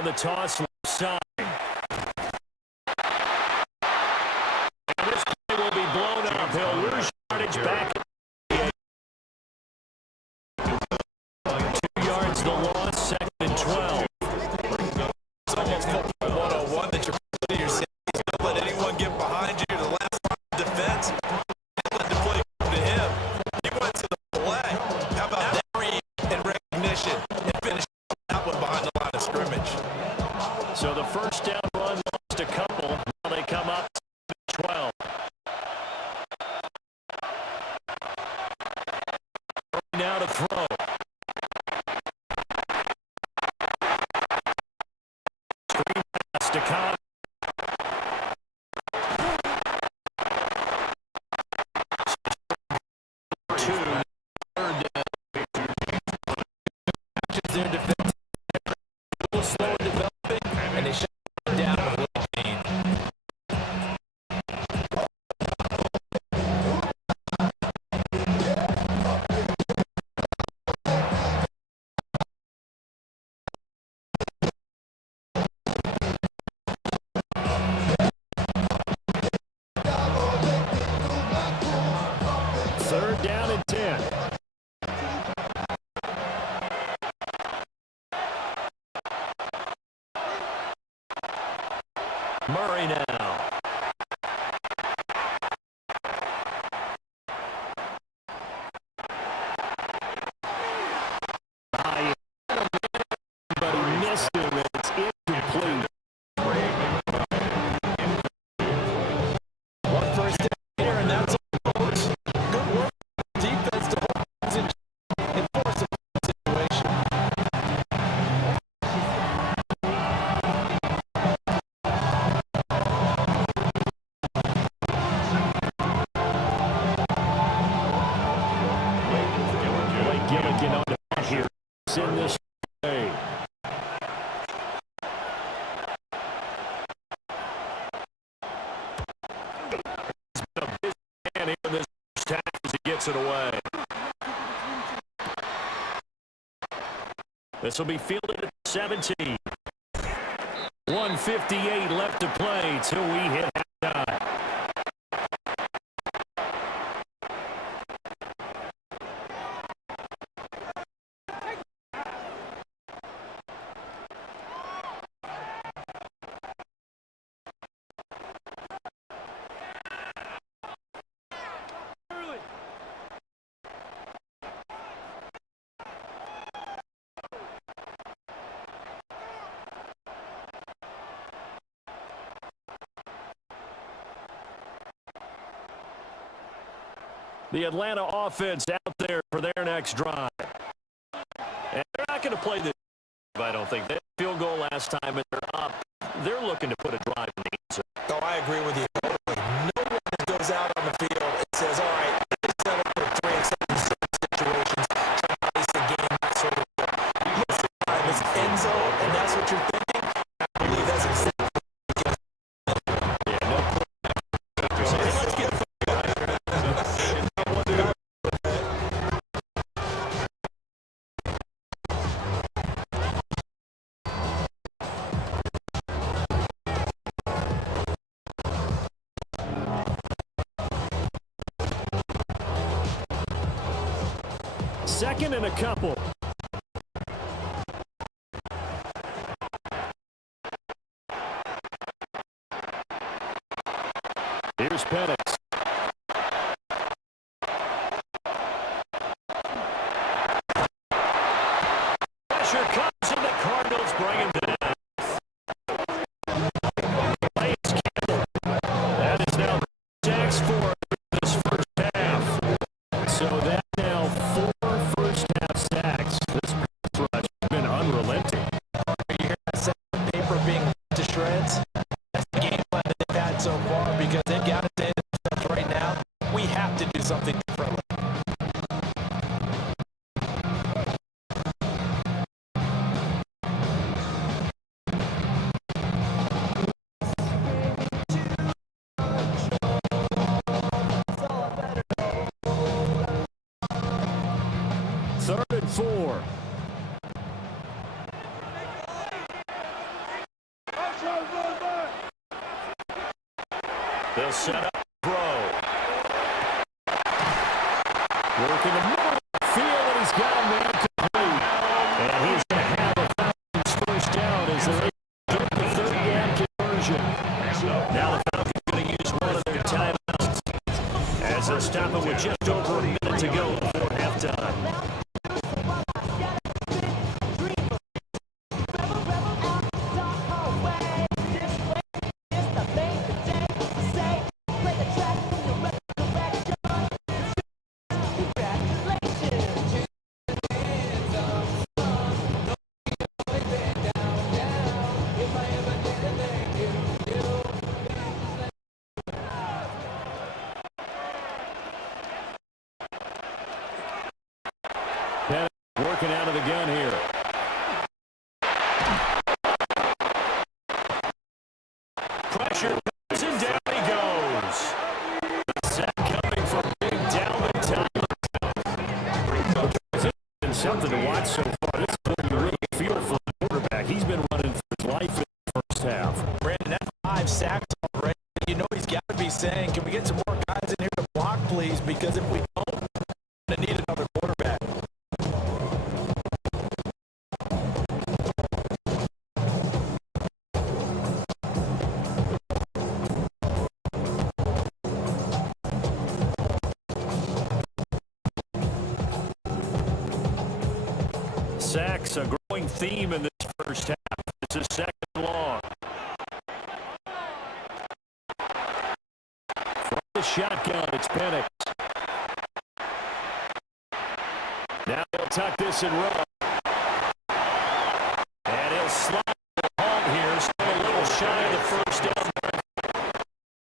on the toss left side. And this play will be blown up. He'll lose yardage back. 2 yards the loss, second and 12. It's almost football 101 that you're putting your safeties. Don't let anyone get behind you. The last line of defense, let the play go to him. He went to the play. How about that read and recognition and finish that one behind the line of scrimmage? So the first down run lost a couple. Now they come up 12. Now to throw. Screen pass to Cobb. Third down. Their defense a little slow in developing, and they shut it down with late gain. Third down and 10. Murray now. But he missed him, and it's incomplete. One first down here, and that's all. Good work defense to hold things in force a situation. Gilligan on the back here. Send this way. He's been a busy man here in this first half as he gets it away. This will be fielded at 17. 1:58 left to play till we hit halftime. The Atlanta offense out there for their next drive. And they're not going to play this, I don't think. They had a field goal last time, and they're up. They're looking to put a drive in the end zone. Oh, I agree with you totally. No one goes out on the field and says, all right, let's settle for 3 and 7 situations, try to place the game, that sort of thing. Yes, it's end zone, and that's what you're thinking. I believe that's exactly what Yeah, no question. let's get Second and a couple. Here's Penix. Pressure comes, and the Cardinals bring him down. Play is Campbell. That is now sacks for this first half. So that now 4 first-half sacks. This pass rush has been unrelenting. You hear that sound paper being to shreds? That's the game plan that they've had so far because they've got to say to themselves right now, we have to do something differently. Third and 4. They'll set up throw. Working the middle of the field, and he's got him incomplete. And he's going to have a Falcons first down as they're able to get the third down conversion. Now the Falcons are going to use one of their timeouts as they'll stop it with just over a minute to go before halftime. Working out of the gun here. Pressure comes and down he goes. The sack coming from big down the time. It's been something to watch so far. This is what you really feel for the quarterback. He's been running for his life in the first half. Brandon, that's 5 sacks already. You know he's got to be saying, can we get some more guys in here to block, please? Because if we don't, we're going to need another quarterback. Sacks, a growing theme in this first half. It's a second long. From the shotgun, it's Penix. Now he'll tuck this and run. And he'll slide the halt here. Still a little shy of the first down.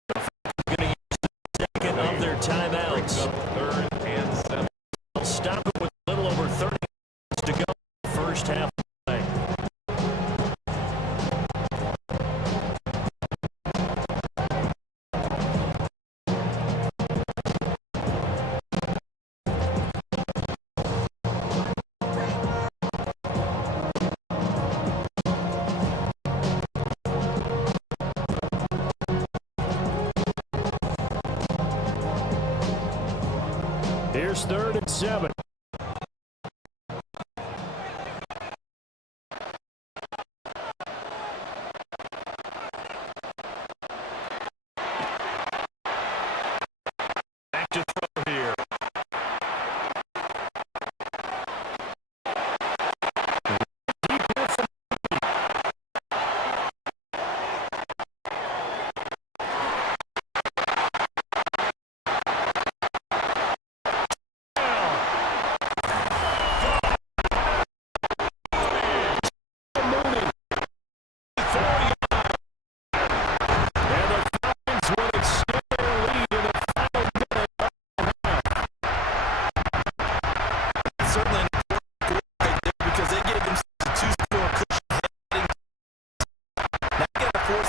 They're going to use the second of their timeouts. 3rd and 7. They'll stop it with a little over 30 minutes to go. First half of play. Here's 3rd and 7.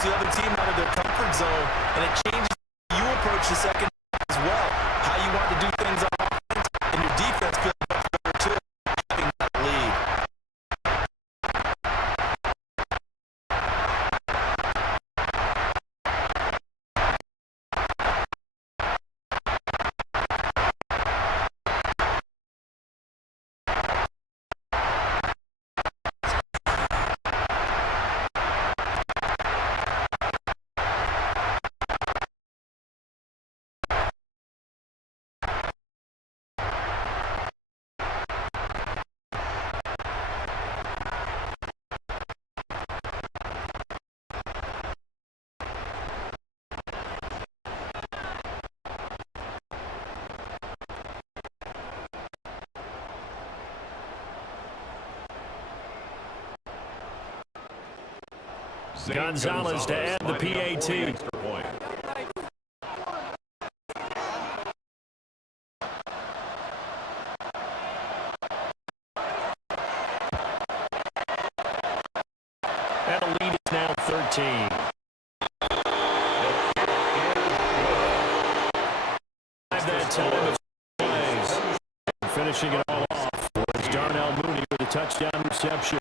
The other team out of their comfort zone, and it changes how you approach the second as well. How you want to do things on offense, and your defense feels much better too, having that lead. Gonzalez to add the PAT. And the lead is now 13. That time of plays. Finishing it all off was Darnell Mooney with a touchdown reception.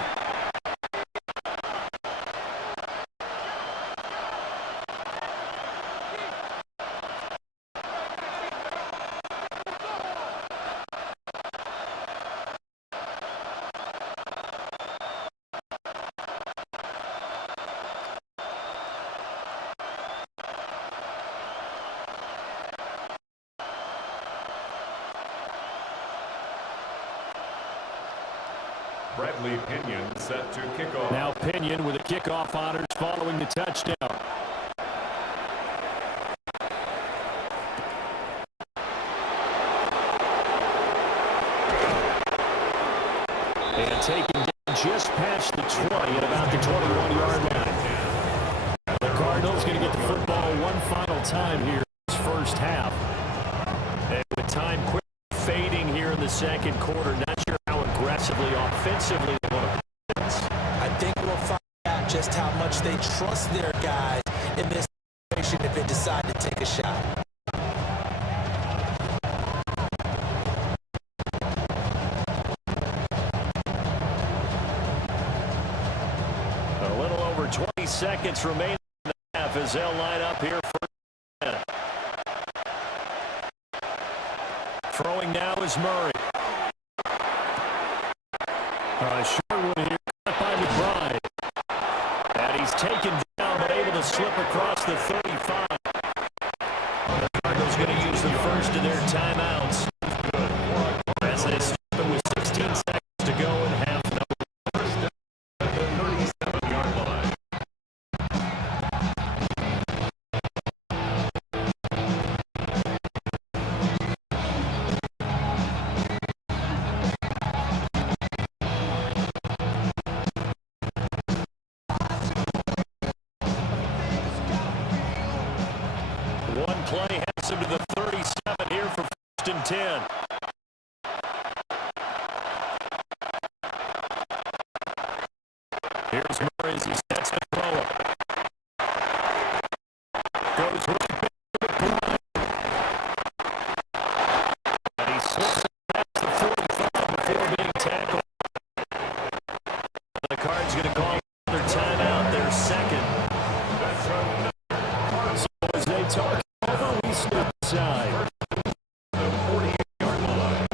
Bradley Pinion set to kick off. Now Pinion with the kickoff honors following the touchdown. And taken down just past the 20 at about the 21-yard line. The Cardinals going to get the football one final time here in this first half. And with time quickly fading here in the second quarter, not sure how aggressively, offensively they want to play this. I think we'll find out just how much they trust their guys in this situation if they decide to take a shot. A little over 20 seconds remaining in the half as they'll line up here for throwing now is Murray. Short one here, caught by McBride. And he's taken down, but able to slip across the 35. The Cardinals going to use the first of their timeouts. As they start with 16 seconds to go in half. At the 37-yard line. One play has him to the 37 here for 1st and 10. Here's Murray as he sets to throw it. Goes right back to McBride. And he slips past the 45 before being tackled. The Cards going to call another timeout, their second. So as they talk over, we step aside. The 48-yard line.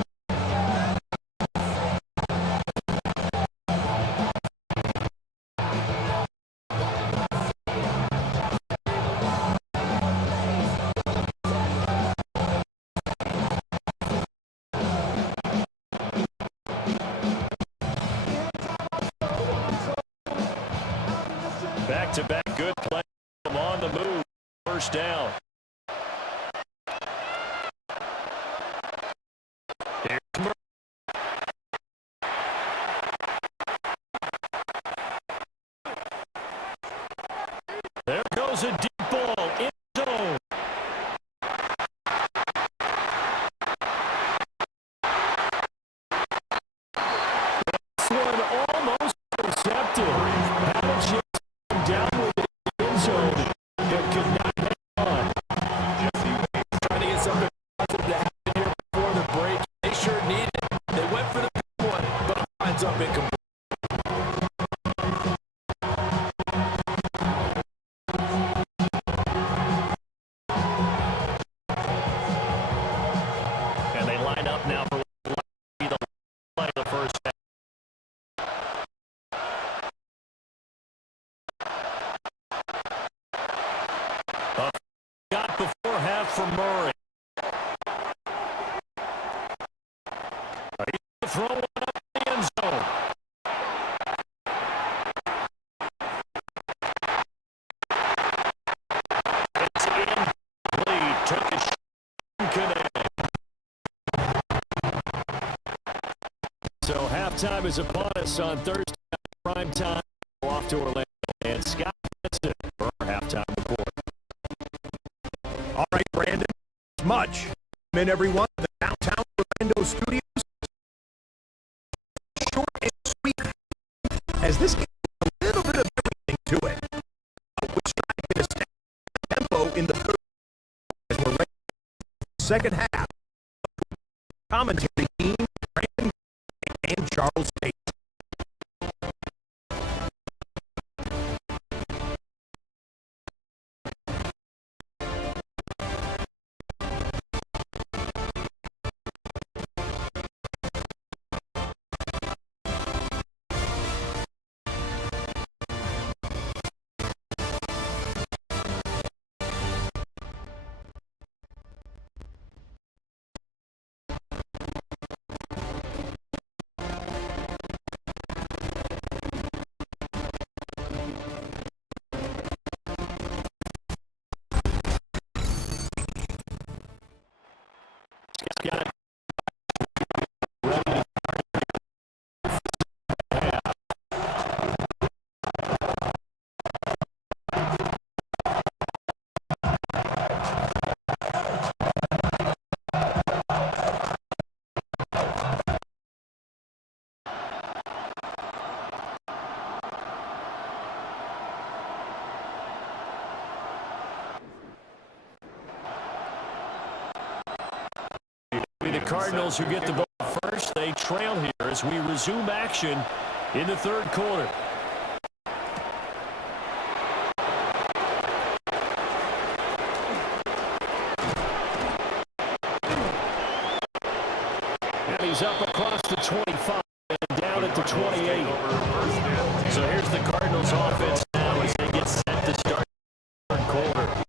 Back-to-back good play on the move. First down. Here's Murray. There goes a deep ball in zone. This one almost intercepted. Had a chance to come down with it in the end zone, but could not hang on. Trying to get something positive to happen here before the break. They sure need it. They went for the big one, but it winds up incomplete. And they line up now for what will be the play of the first half. A got before half for Murray. He's throw one up in the end zone. It's incomplete. Took a shot and connect. So halftime is upon us on Thursday night prime time. Off to Orlando. And Scott Benson for our halftime report. All right, Brandon. Much. And everyone, the downtown Orlando studios. Short and sweet. As this game has a little bit of everything to it. We're striking a steady tempo in the third as we're ready for the second half. Commentary team, Brandon and Charles Tate. got it ready to the Cardinals who get the ball first. They trail here as we resume action in the third quarter. And he's up across the 25 and down at the 28. So here's the Cardinals offense now as they get set to start the third quarter.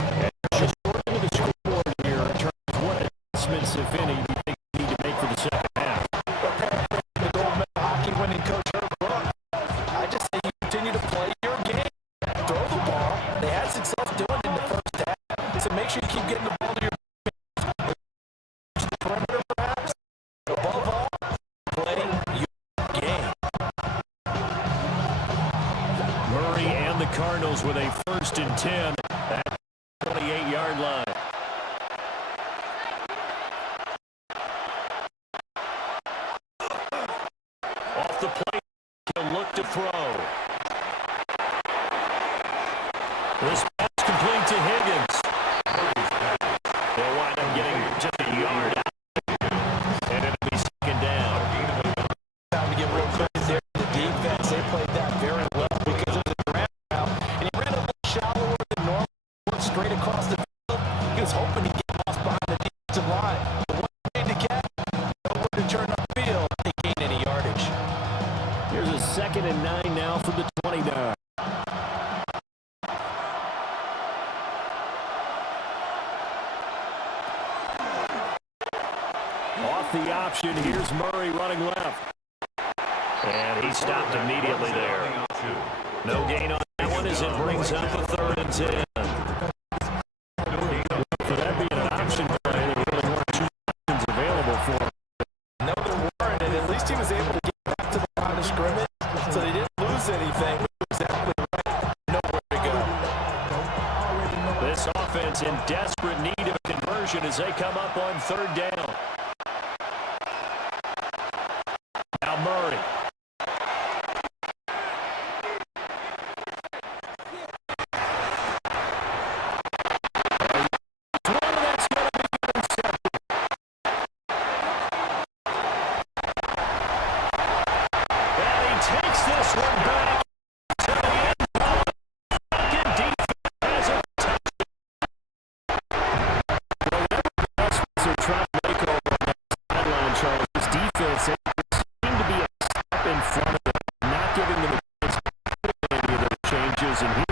And just shortening the scoreboard here in terms of what adjustments, if any, you think you need to make for the second half. The gold medal hockey winning coach Herb Brook. I just say you continue to play your game. Throw the ball. They had success doing it in the first half. So make sure you keep getting the ball to your perimeter, perhaps. Above all, play your game. Murray and the Cardinals with a 1st and 10 at the 28-yard line. Off the plate, he'll look to throw. This pass complete to Higgins. They'll wind up getting just a yard out. And it'll be 2nd down. Time to give real credit there to the defense. They played that very well because it was a grab route. And he ran a little shallower than normal. Went straight across the field. He was hoping he'd get lost behind the defensive line. But when he made the catch, nowhere to turn upfield, they gained any yardage. Here's a 2nd and 9 now from the 29. Off the option, here's Murray running left. And he stopped immediately there. No gain on that one as it brings up a 3rd and 10. For that being an option play, there really weren't 2 options available for him. No, there weren't, and at least he was able to get back to the line of scrimmage, so they didn't lose anything. Exactly right. Nowhere to go. This offense in desperate need of conversion as they come up on 3rd down. Now Murray. Takes this one back to the end zone. Falcon defense has a touchdown. They're trying to make over on that sideline, Charles. This defense seemed to be a step in front of them, not giving them a chance to do any of those changes. And here,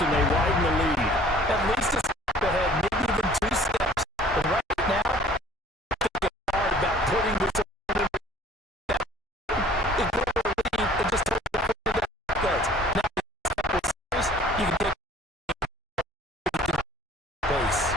and they widen the lead. At least a step ahead, maybe even 2 steps. But right now, thinking hard about putting this on. You can take base.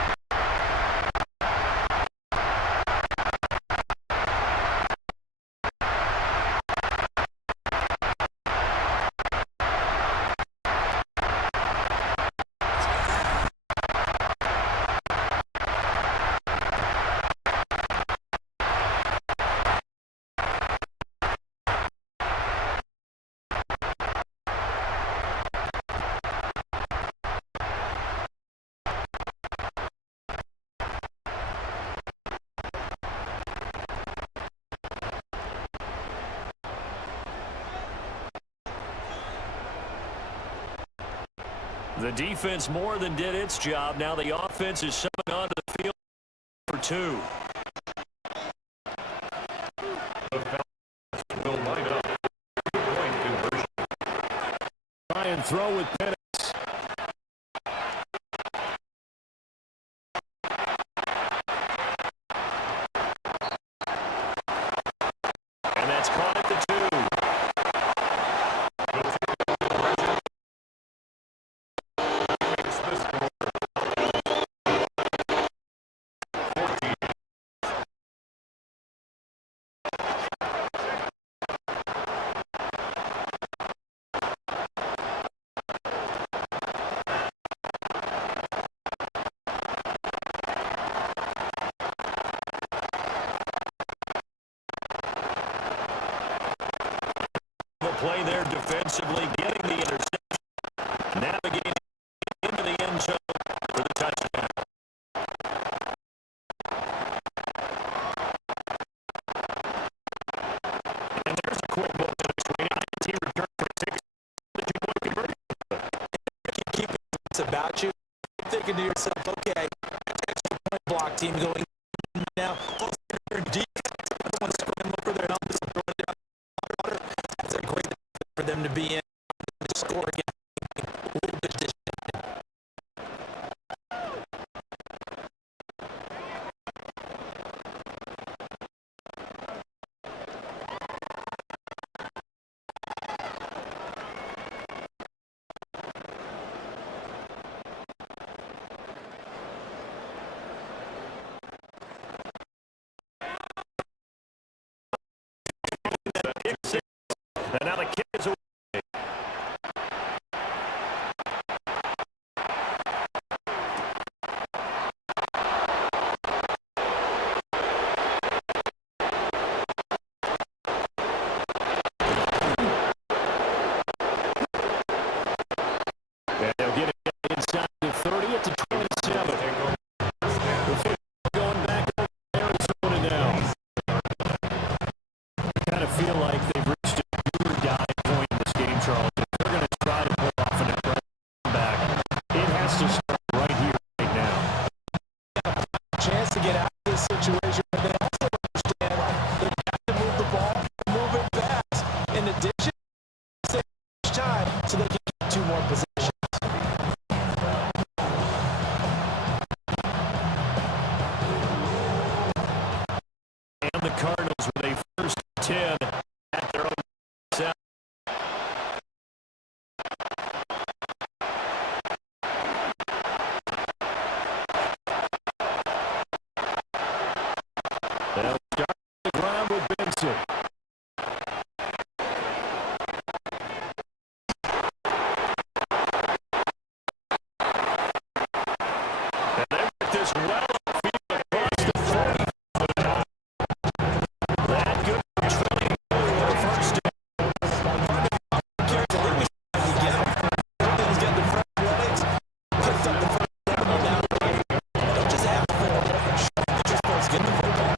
The defense more than did its job. Now the offense is shoving onto the field for 2. The Falcons will line up. Point conversion. Try and throw with Penix. And that's caught at the 2. play there defensively, getting the interception, navigating into the end zone for the touchdown. And there's a quick ball to the screen. INT return for 6. The 2-point conversion. You keep it about you. You're thinking to yourself, okay, extra point block team going now. They're deep. Everyone scramble for their helmets and throw it down the water. That's a great thing for them to be in. To score again. A little bit distant. And now the kick is away. And they'll get it inside the 30 at the 27. Going back over to Arizona now. I kind of feel like they've reached a do or die point in this game, Charles. If they're going to try to pull off an impressive comeback, it has to start right here, right now. Chance to get out of this situation, but they also understand they have to move the ball, move it fast. In addition, save time so they can get 2 more positions. And the Cardinals with a first 10 at their own set. They'll start the ground with Benson. And they work this well upfield across the 40. That good for Trilling for a first down. He's got the front legs, picked up the first down on that play. Don't just ask for it. You're supposed to get the football.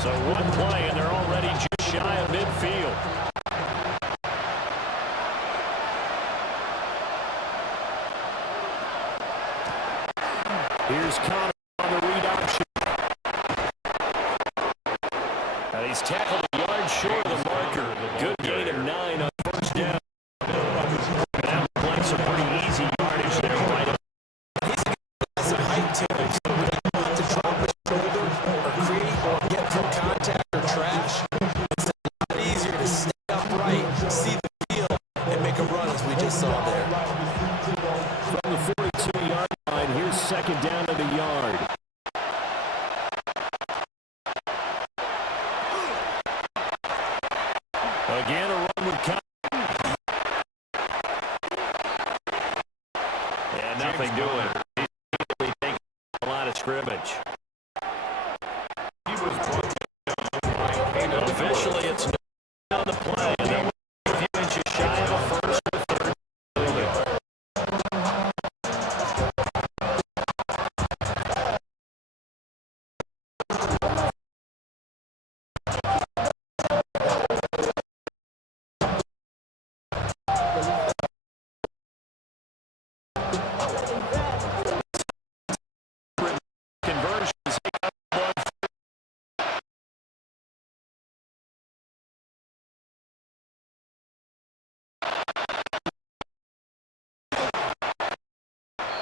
So one play, and they're already just shy of midfield. Here's Connor on the read option. And he's tackled a yard short of the marker. Good gain of 9 on first down. That playing some pretty easy yardage there, right up. He's got some height to him. So when he wants to drop his shoulder or create or get through contact or trash, it's a lot easier to stay upright, see the field, and make a run as we just saw there. From the 42-yard line, here's second down to the yard. Again, a run with Connor. And nothing doing. He's really taking a lot of scrimmage. He was brought down. Officially, it's not on the play. And then we're a few inches shy of a first or third. Conversions.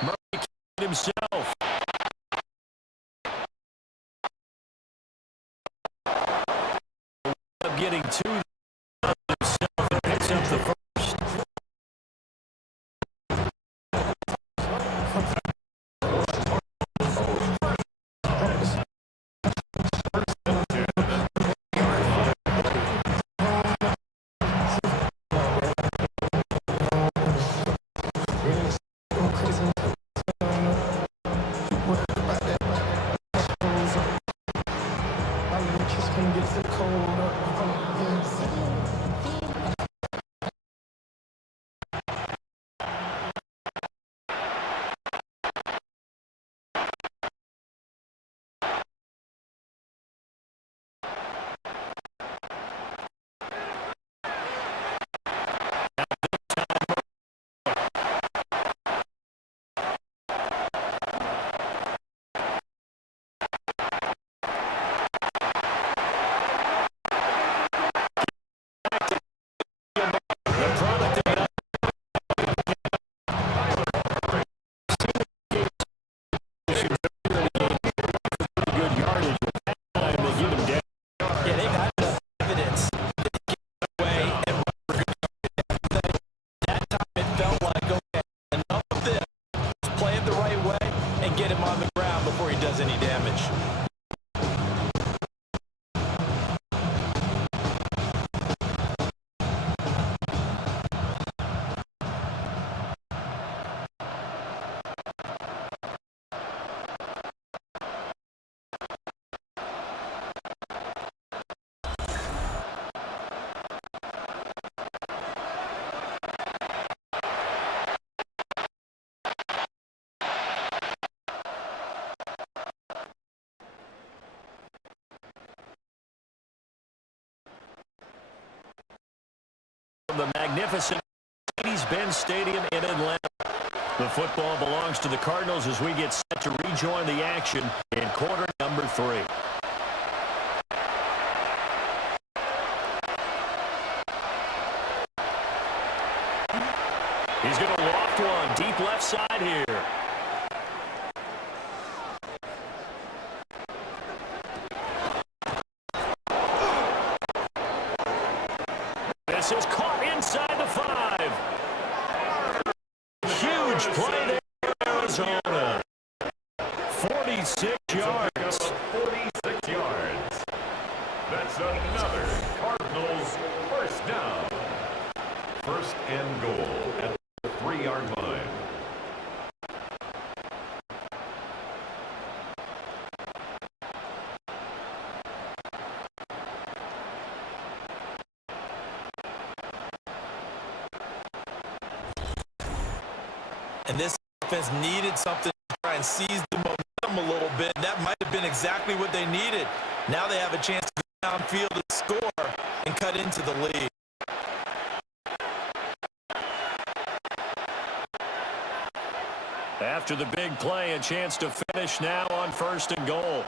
Murray himself. Getting to himself and picks up the first. the magnificent Mercedes-Benz Stadium in Atlanta. The football belongs to the Cardinals as we get set to rejoin the action in quarter number 3. He's going to loft one deep left side here. This is caught inside the 5. Huge play there for Arizona. 46 yards. 46 yards. That's another Cardinals first down. First and goal at the 3-yard line. And this offense needed something to try and seize the momentum a little bit. That might have been exactly what they needed. Now they have a chance to go downfield and score and cut into the lead. After the big play, a chance to finish now on first and goal.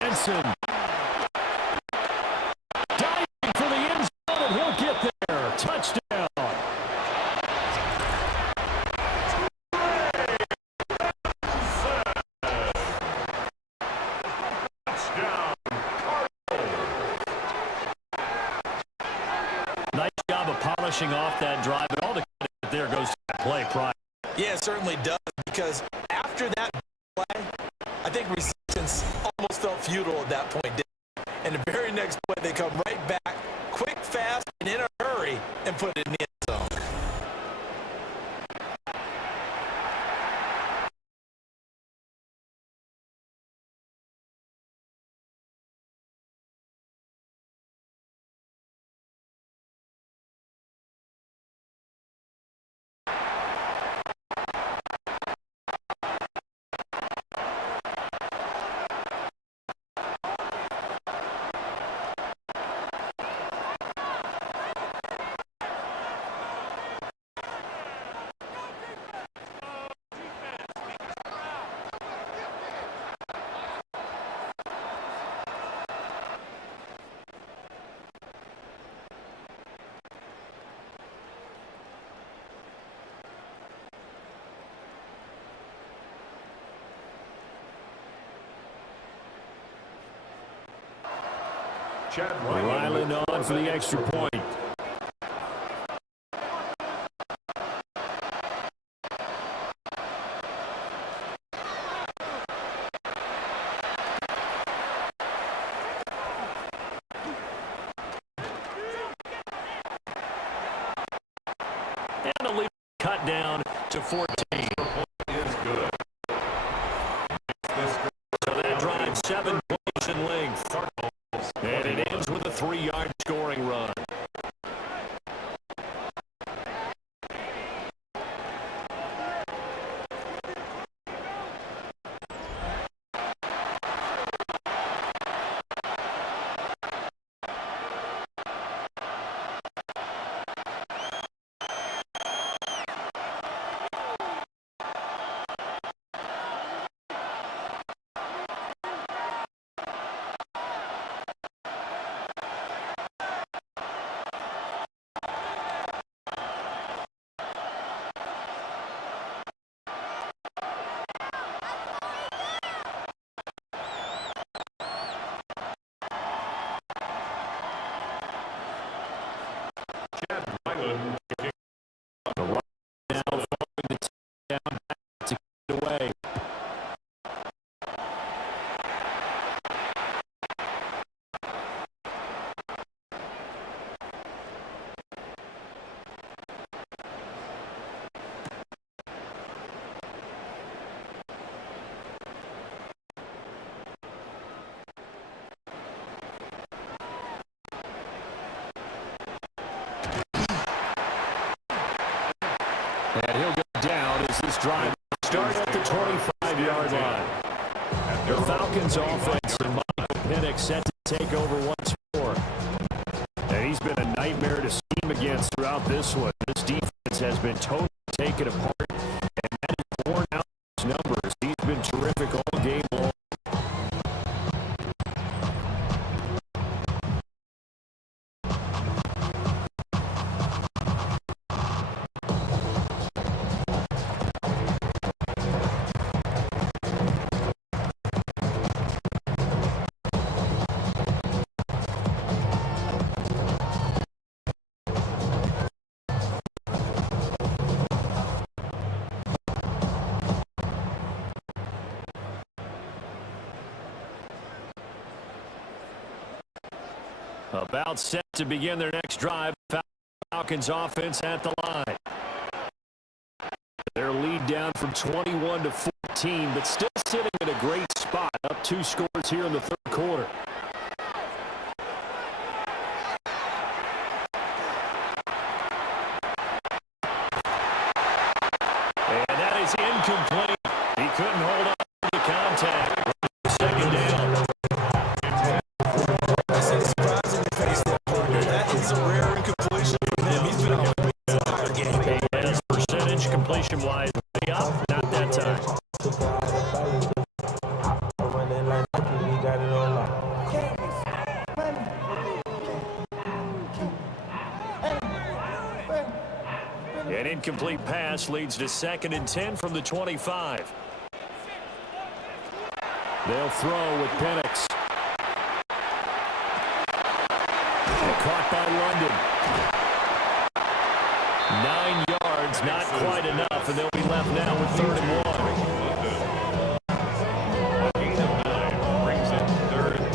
Benson. Diving for the end zone, and he'll get there. Touchdown. Nice job of polishing off that drive, but all the credit there goes to that play prior. Yeah, it certainly does, because after that play, I think resistance almost felt futile at that point. And the very next play, they come right back, quick, fast, and in a hurry, and put it in the end zone. Ryland on for the extra point. And the lead cut down to 14. Is good. So that drives 7 points in length. And it ends with a 3-yard scoring run. And he'll go down as this drive starts at the 20. Falcons offense, and Michael Penix set to take over once more. And he's been a nightmare to scheme against throughout this one. This defense has been totally taken apart, and that is borne out his numbers. He's been terrific all game long. About set to begin their next drive. Falcons offense at the line. Their lead down from 21 to 14, but still sitting in a great spot. Up 2 scores here in the third quarter. And that is incomplete. He couldn't hold on to the contact. Second down. Completion-wise, way up, not that time. An incomplete pass leads to 2nd and 10 from the 25. They'll throw with Penix. And caught by London. 9 yards, not quite enough, and they'll be left now with 3rd and 1. Gain of 9 brings it 3rd and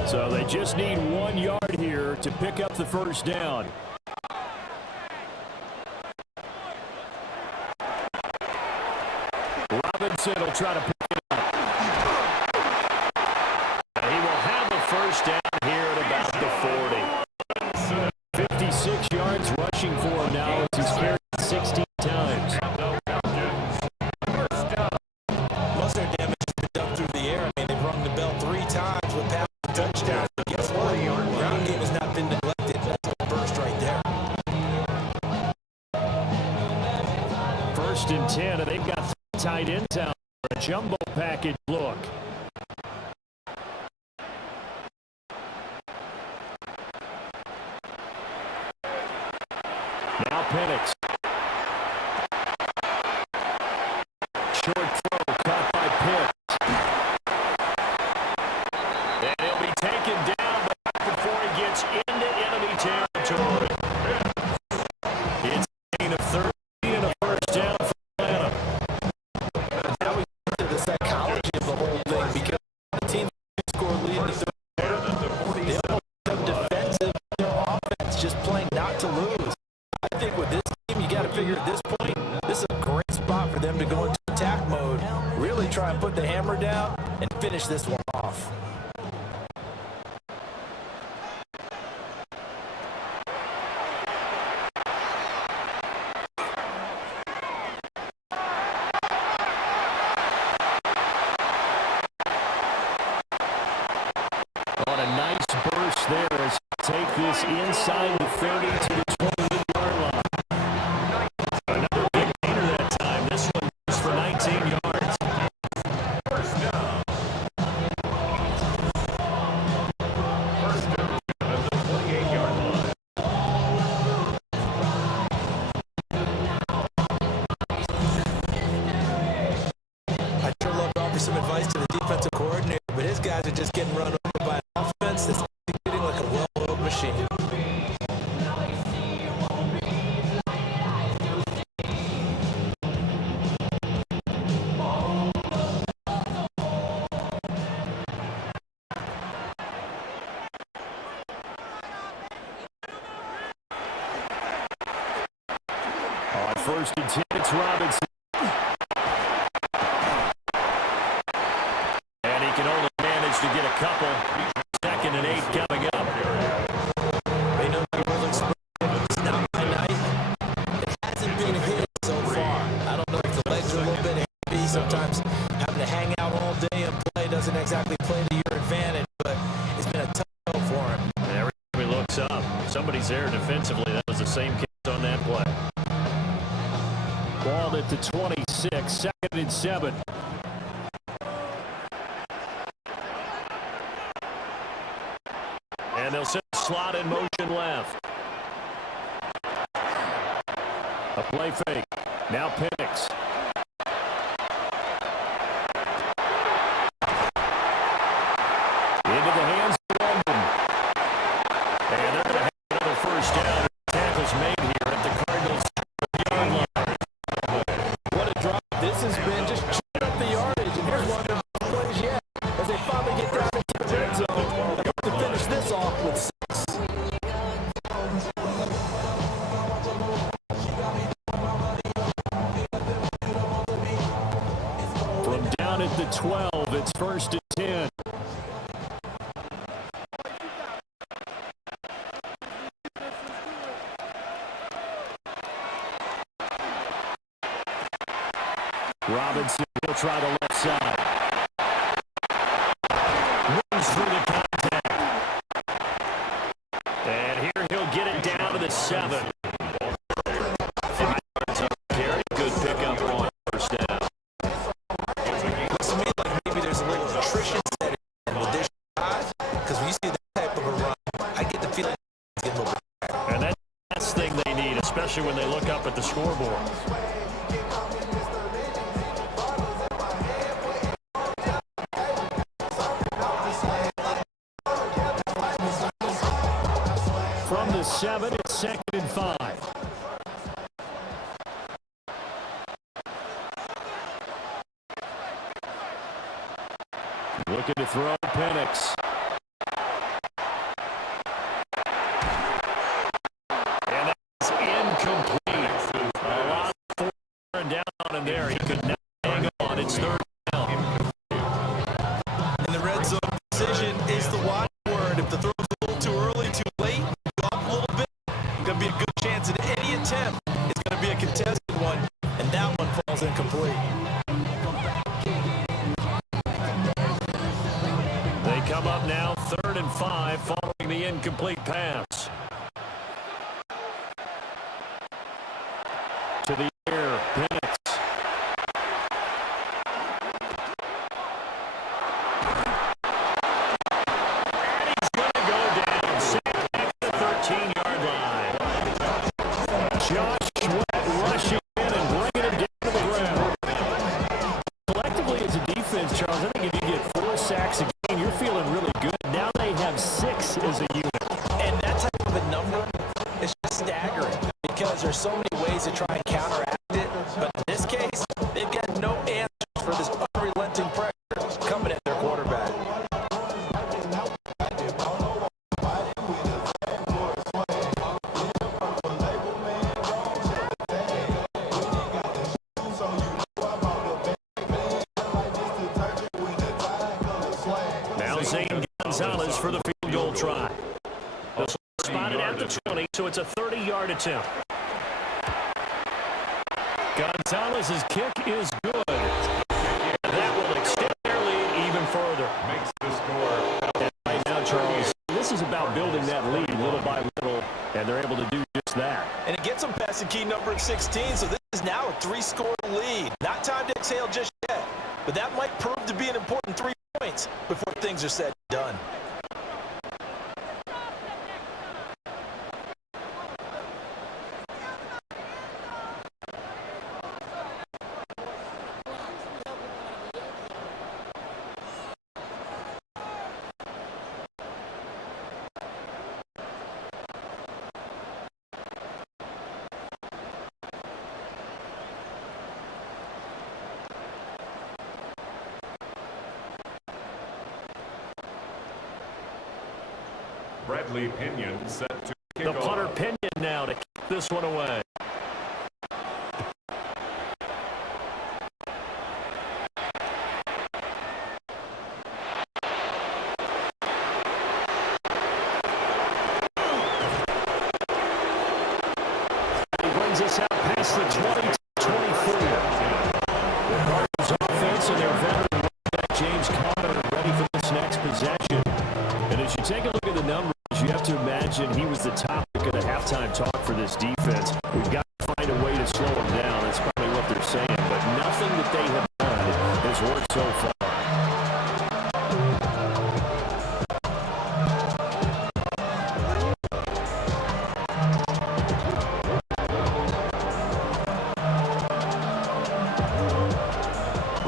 1. So they just need 1 yard here to pick up the first down. Robinson will try to pick it up. And he will have the first down here at about the 40. 56 yards rushing for him now as he's carried 16 times. Most of their damage has been done through the air. I mean, they've rung the bell 3 times with pass and touchdowns. But guess what? The ground game has not been neglected. That's a burst right there. 1st and 10, and they've got 3 tight ends out for a jumbo package look. Now Penix. Short throw caught by Pitts. And he'll be taken down before he gets into enemy territory. It's a gain of 13 and a first down for Atlanta. Now we get to the psychology of the whole thing, because the team scored lead in the 3rd quarter. They all become defensive in their offense, just playing not to lose. I think with this team, you got to figure at this point, this is a great spot for them to go into attack mode, really try and put the hammer down and finish this one off. On a nice burst there as they take this inside the 30 to the 28-yard line. Another big gainer that time. This one goes for 19 yards. First down. First down at the 28-yard line. I'd sure love to offer some advice to the defensive coordinator, but his guys are just getting run over by an offense that's getting like a well-oiled machine. On 1st and 10, it's Robinson. And he can only manage to get a couple. 2nd and 8 coming up. him play doesn't exactly play to your advantage, but it's been a tough go for him. And every time he looks up, somebody's there defensively. That was the same case on that play. Ball at the 26, 2nd and 7. And they'll send a slot in motion left. A play fake. Now Penix. Into the hands of London. And they're going to have another first down. Tackles made here at the Cardinals' yard line. What a drop. This has been just chewing up the yardage. And here's one of the best plays yet. As they finally get down into the red zone, they have to finish this off with 6. From down at the 12, it's 1st and 10. Robinson will try the left side. Runs through the contact. And here he'll get it down to the 7. 5 yards on the carry. Good pickup on first down. Looks to me like maybe there's a little attrition setting in with this drive, because when you see that type of a run, I get the feeling it's getting a little bit better. And that's the thing they need, especially when they look up at the scoreboard. From the 7, it's 2nd and 5. Looking to throw Penix. And that's incomplete. A lot of 4 down on him there. He could not hang on. It's 3rd down. In the red zone, decision is the watch word. If the throw's a little too early, too late, go off a little bit, it's going to be a good chance at any attempt. It's going to be a contested one, and that one falls incomplete. They come up now 3rd and 5 following the incomplete pass. To the air, Penix. He's going to go down. Sacked at the 13-yard line. Josh Sweat rushing in and bringing him down to the ground. Collectively as a defense, Charles, I think if you get 4 sacks a game, you're feeling really good. Now they have 6 as a unit. And that type of a number is just staggering because there's so many ways to try and counteract it. But in this case, they've got no answers for this unrelenting pressure coming at their quarterback. Now Zane Gonzalez for the field goal try. This one spotted at the 20, so it's a 30-yard attempt. Gonzalez's kick is good. That will extend their lead even further. Makes the score. And right now, Charles, this is about building that lead little by little, and they're able to do just that. And it gets them past the key number 16, so this is now a 3-score lead. Not time to exhale just yet, but that might prove to be an important 3 points before things are said and done. Bradley Pinion set to kick The punter off. Pinion now to kick this one away. He brings us out past the 20-24. The Cardinals offense and their veteran running back James take a look at the numbers. You have to imagine he was the topic of the halftime talk for this defense. We've got to find a way to slow him down. That's probably what they're saying. But nothing that they have done has worked so far.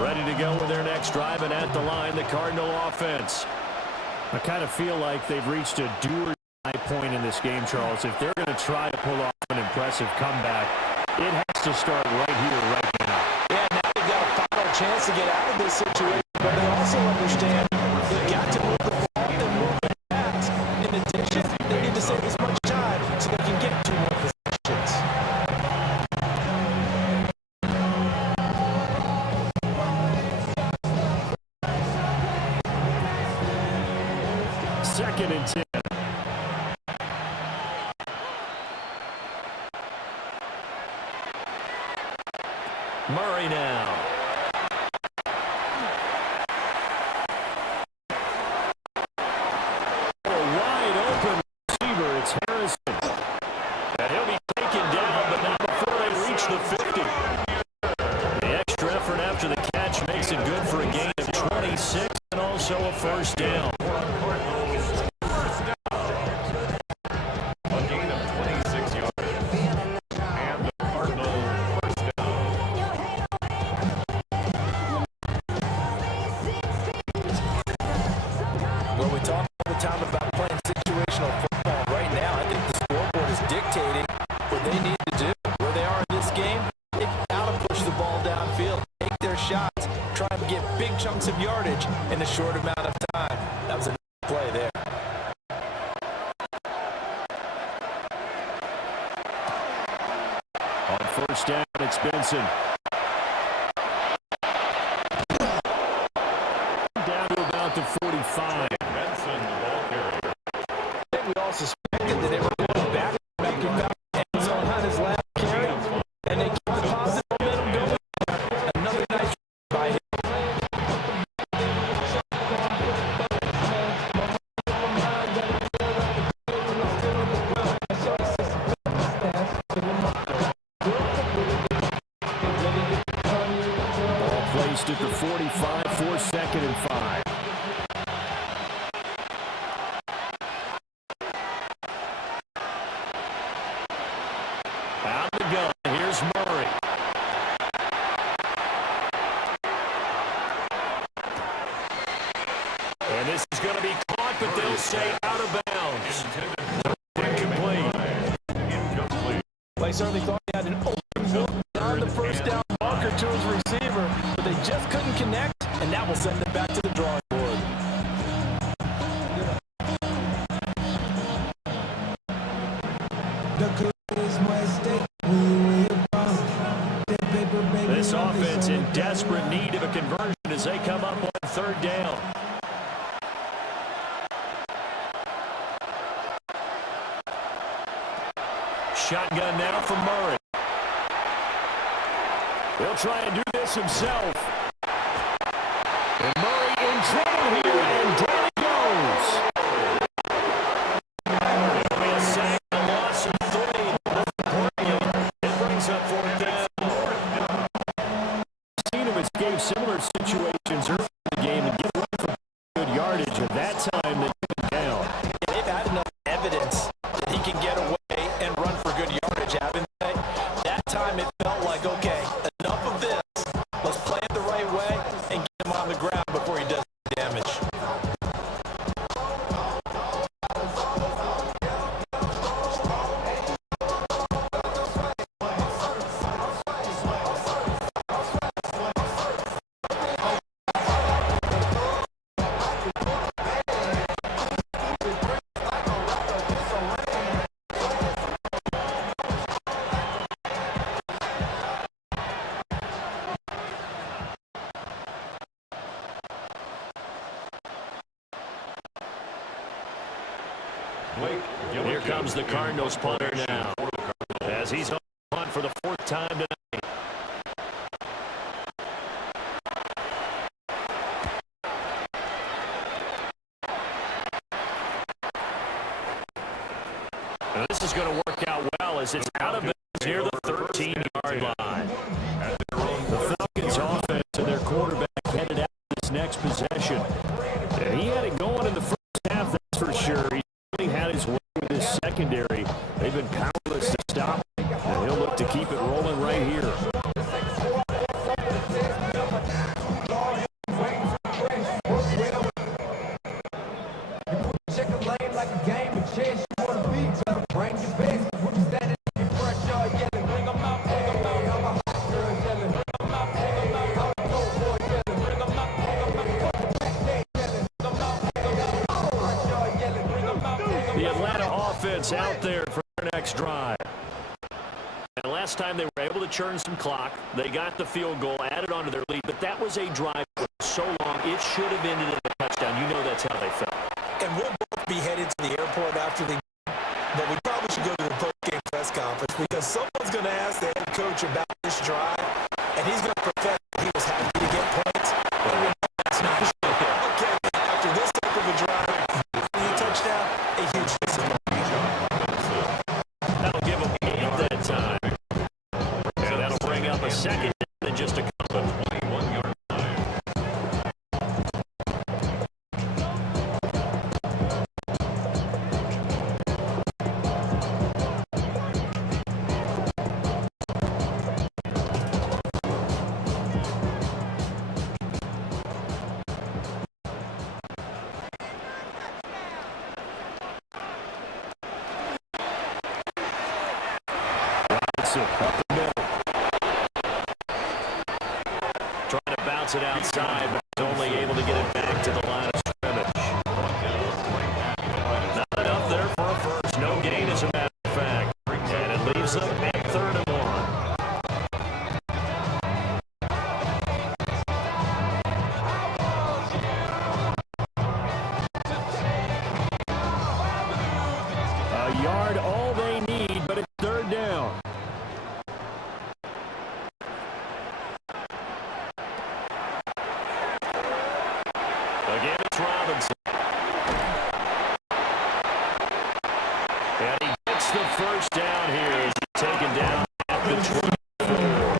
Ready to go with their next drive, and at the line, the Cardinal offense. I kind of feel like they've reached a do-or-die point in this game, Charles. If they're going to try to pull off an impressive comeback, it has to start right here, right now. Yeah, now they've got a final chance to get out of this situation, but they also understand they've got to move the ball and move it fast. In addition, they need to save as much time so they can get 2 more possessions. Second and 10. Murray now. A wide open receiver. It's Harrison. And he'll be taken down, but not before they reach the 50. The extra effort after the catch makes it good for a gain of 26 and also a first down. Chunks of yardage in a short amount of time. That was a play there. On first down, it's Benson. Down to about the 45. Benson, the ball carrier. I think we all suspected that they were going back about end zone on his last carry, and they keep the positive momentum going. Another nice by him. At the 45 for 2nd and 5. Out the gun. Here's Murray. And this is going to be caught, but they'll say out of bounds. Incomplete. They certainly thought he had an open look on the first down marker to his receiver, but they just couldn't connect, and that will send them back to the drawing board. This offense in desperate need of a conversion as they come up on third down. Shotgun now for Murray. He'll try and do this himself. And Murray in trouble here, and down he goes. It'll be a sack, a loss of 3. It brings up 4th down. Seen him escape similar situations early in the game and get away from good yardage. At that time, they took him down. They've had enough evidence that he can get away and run for good yardage, haven't they? That time it felt like, okay, enough of this. Let's play it the right way and get him on the ground before he does damage. Here comes the Cardinals punter now, as he's on punt for the 4th time tonight. And this is going to work out well as it's out of bounds near the 13-yard line. The Falcons offense and their quarterback headed out this next possession. And he had it going in the first half, that's for sure. He really had his way with his secondary. They've been powerless to stop him, and he'll look to keep it rolling right here. The Atlanta offense out there for their next drive. And last time they were able to churn some clock, they got the field goal, added on to their lead, but that was a drive that was so long, it should have ended in a touchdown. You know that's how they felt. And we'll both be headed to the airport after the but we probably should go to the post-game press conference because someone's going to ask the head coach about this drive, and he's going to profess that he was happy to get points. But we know that's not true. Okay, after this type of a drive, a touchdown, a huge disappointment. That'll give them 8 that time. And that'll bring up a second and just a couple of 21-yard line. Up the middle. Trying to bounce it outside, but he's only able to get it back to the line of scrimmage. Not enough there for a first. No gain, as a matter of fact. And it leaves them at 3rd and 1. A yard, all they need, but it's 3rd down. Again, it's Robinson. And he gets the first down here as he's taken down at the 24.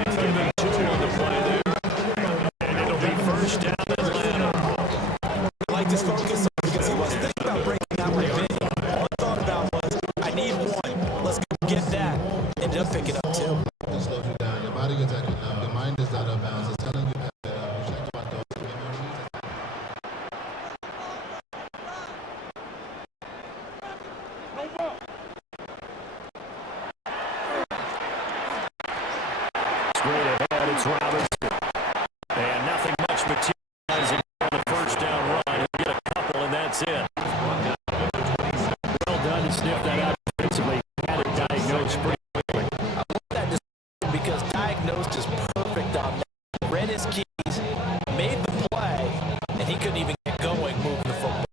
It's given 2 on the play there. And it'll be first down Atlanta. I like this focus because he wasn't thinking about breaking out my big. All I thought about was, I need 1. Let's go get that. Ended up picking up 2. It slows you down. Your body gets acting up. Your mind is out of bounds. It's telling you that Straight ahead, it's Robinson. And nothing much materializing on the first down run. He'll get a couple, and that's it. Well done to sniff that out defensively. Had it diagnosed pretty quickly. I love that decision because diagnosed is perfect on that. Read his keys, made the play, and he couldn't even get going moving the football.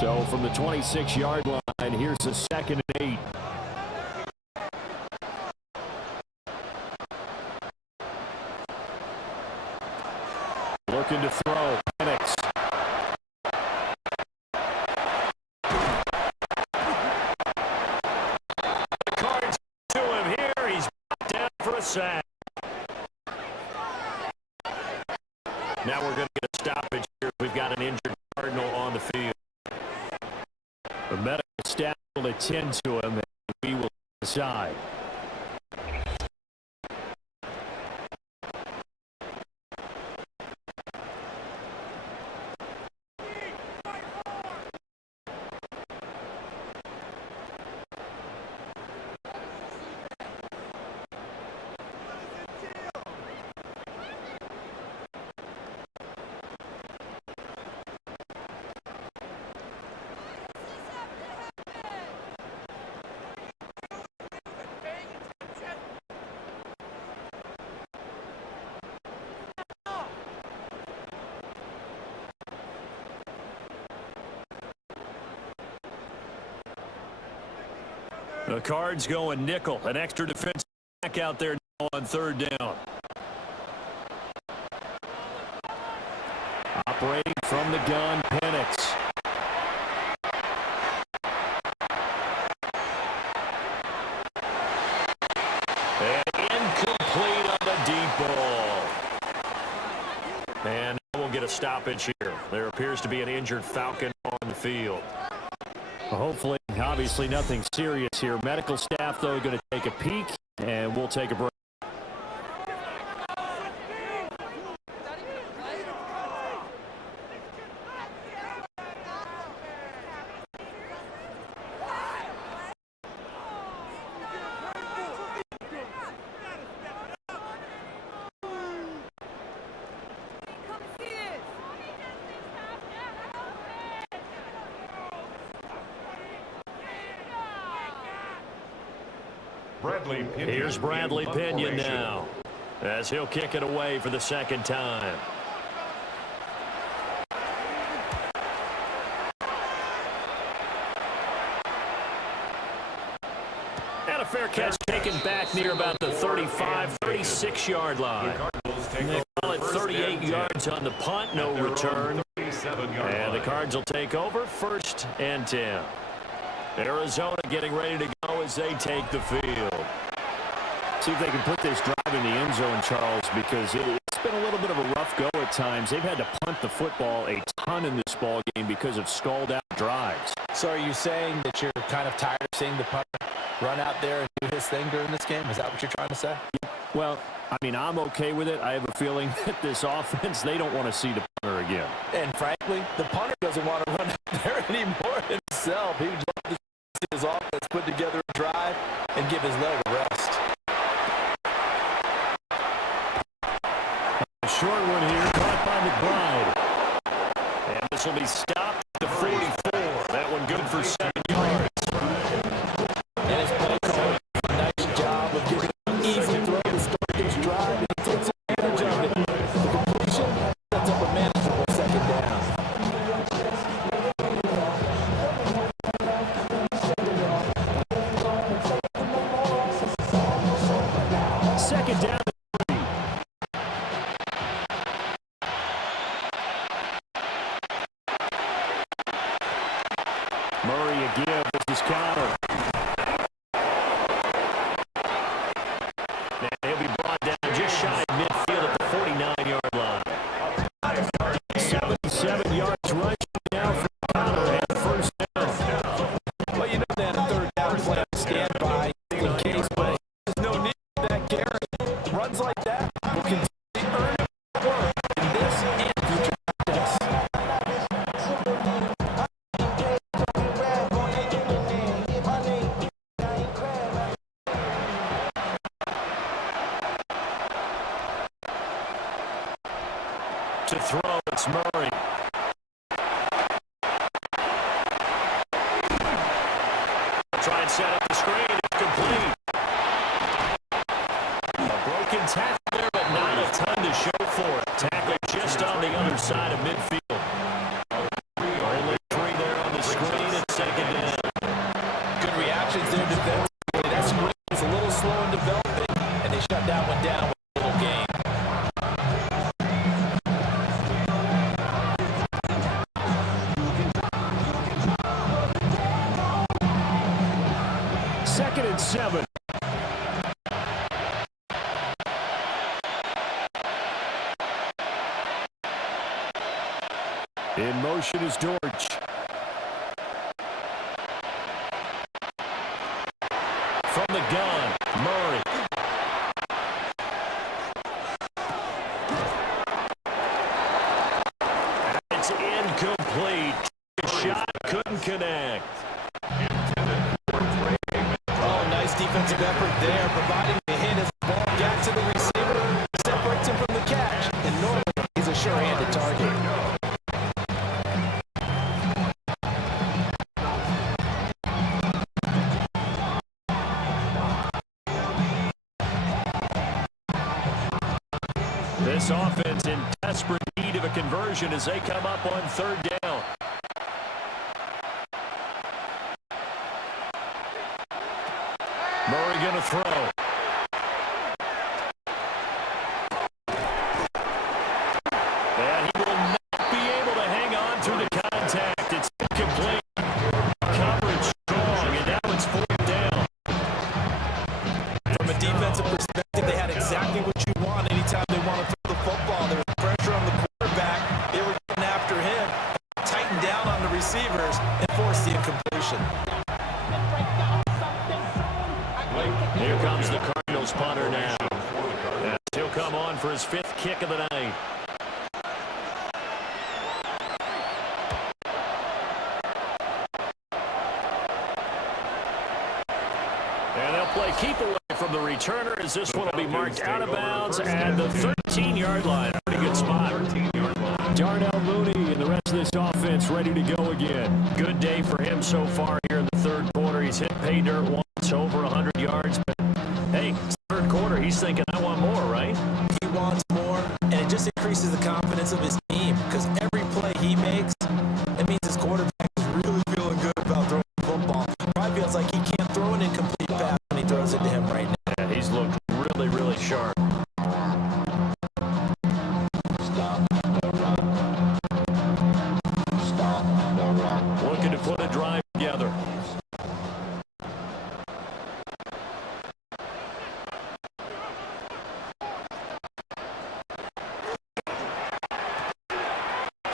So from the 26-yard line, here's a 2nd and 8. Looking to throw. Penix. The Cards to him here. He's brought down for a sack. Now we're going to get a stoppage here. We've got an injured Cardinal on the field. The medical staff will attend to him, and we will decide. The Cards going nickel. An extra defensive back out there now on 3rd down. operating from the gun, Penix. And incomplete on the deep ball. And we'll get a stoppage here. There appears to be an injured Falcon on the field. Well, hopefully, obviously nothing serious here. Medical staff, though, going to take a peek, and we'll take a break. Here's Bradley Pinion now, as he'll kick it away for the second time. And a fair catch taken back near about the 35, 36-yard line. They call it 38 yards on the punt, no return. And the Cards will take over 1st and 10. Arizona getting ready to go as they take the field. See if they can put this drive in the end zone, Charles, because it's been a little bit of a rough go at times. They've had to punt the football a ton in this ball game because of stalled-out drives. So are you saying that you're kind of tired of seeing the punter run out there and do his thing during this game? Is that what you're trying to say? Well, I mean, I'm okay with it. I have a feeling that this offense, they don't want to see the punter again. And frankly, the punter doesn't want to run out there anymore himself. He would love to see his offense put together a drive and give his leg a rest. A short one here, caught by McBride. And this will be stopped at the 44. That one good for 7 yards. And his play caller did a nice job of giving an easy throw to start this drive, and he takes advantage of it. The completion sets up a manageable second down. Second down. Murray again. This is counter. And he'll be brought down just shy of midfield at the 49-yard line. 77 yards rushing now for counter and 1st down. Well, you know that a 3rd down play on standby in case, but there's no need for that carry. Runs like that will continue to earn work in this and future practice. To throw, it's Murray. Try and set up the screen. It's complete. A broken tackle there, but not a ton to show for it. Tackle just on the other side of midfield. Only 3 there on the screen at 2nd down. Good reactions there defensively. That screen was a little slow in developing, and they shut that one down with a little gain. Second and 7. In motion is Dortch. From the gun, Murray. It's incomplete. Shot couldn't connect. Oh, nice defensive effort there, providing the hit as the ball got to the receiver, separates him from the catch, and normally he's a sure-handed target. This offense in desperate need of a conversion as they come up on 3rd down. Murray going to throw. And he will not be come on for his 5th kick of the night. And they'll play keep away from the returner as this one will be marked out of bounds at the 13-yard line. Pretty good spot. Darnell Mooney and the rest of this offense ready to go again. Good day for him so far here in the third quarter. He's hit pay dirt once, over 100 yards. But, hey, it's the third quarter. He's thinking, I want more, right? He wants more, and it just increases the confidence of his team because every play he makes, it means his quarterback is really feeling good about throwing the football. Probably feels like he can't throw an incomplete pass when he throws it to him right now. Yeah, he's looked really, really sharp. Looking to put a drive together.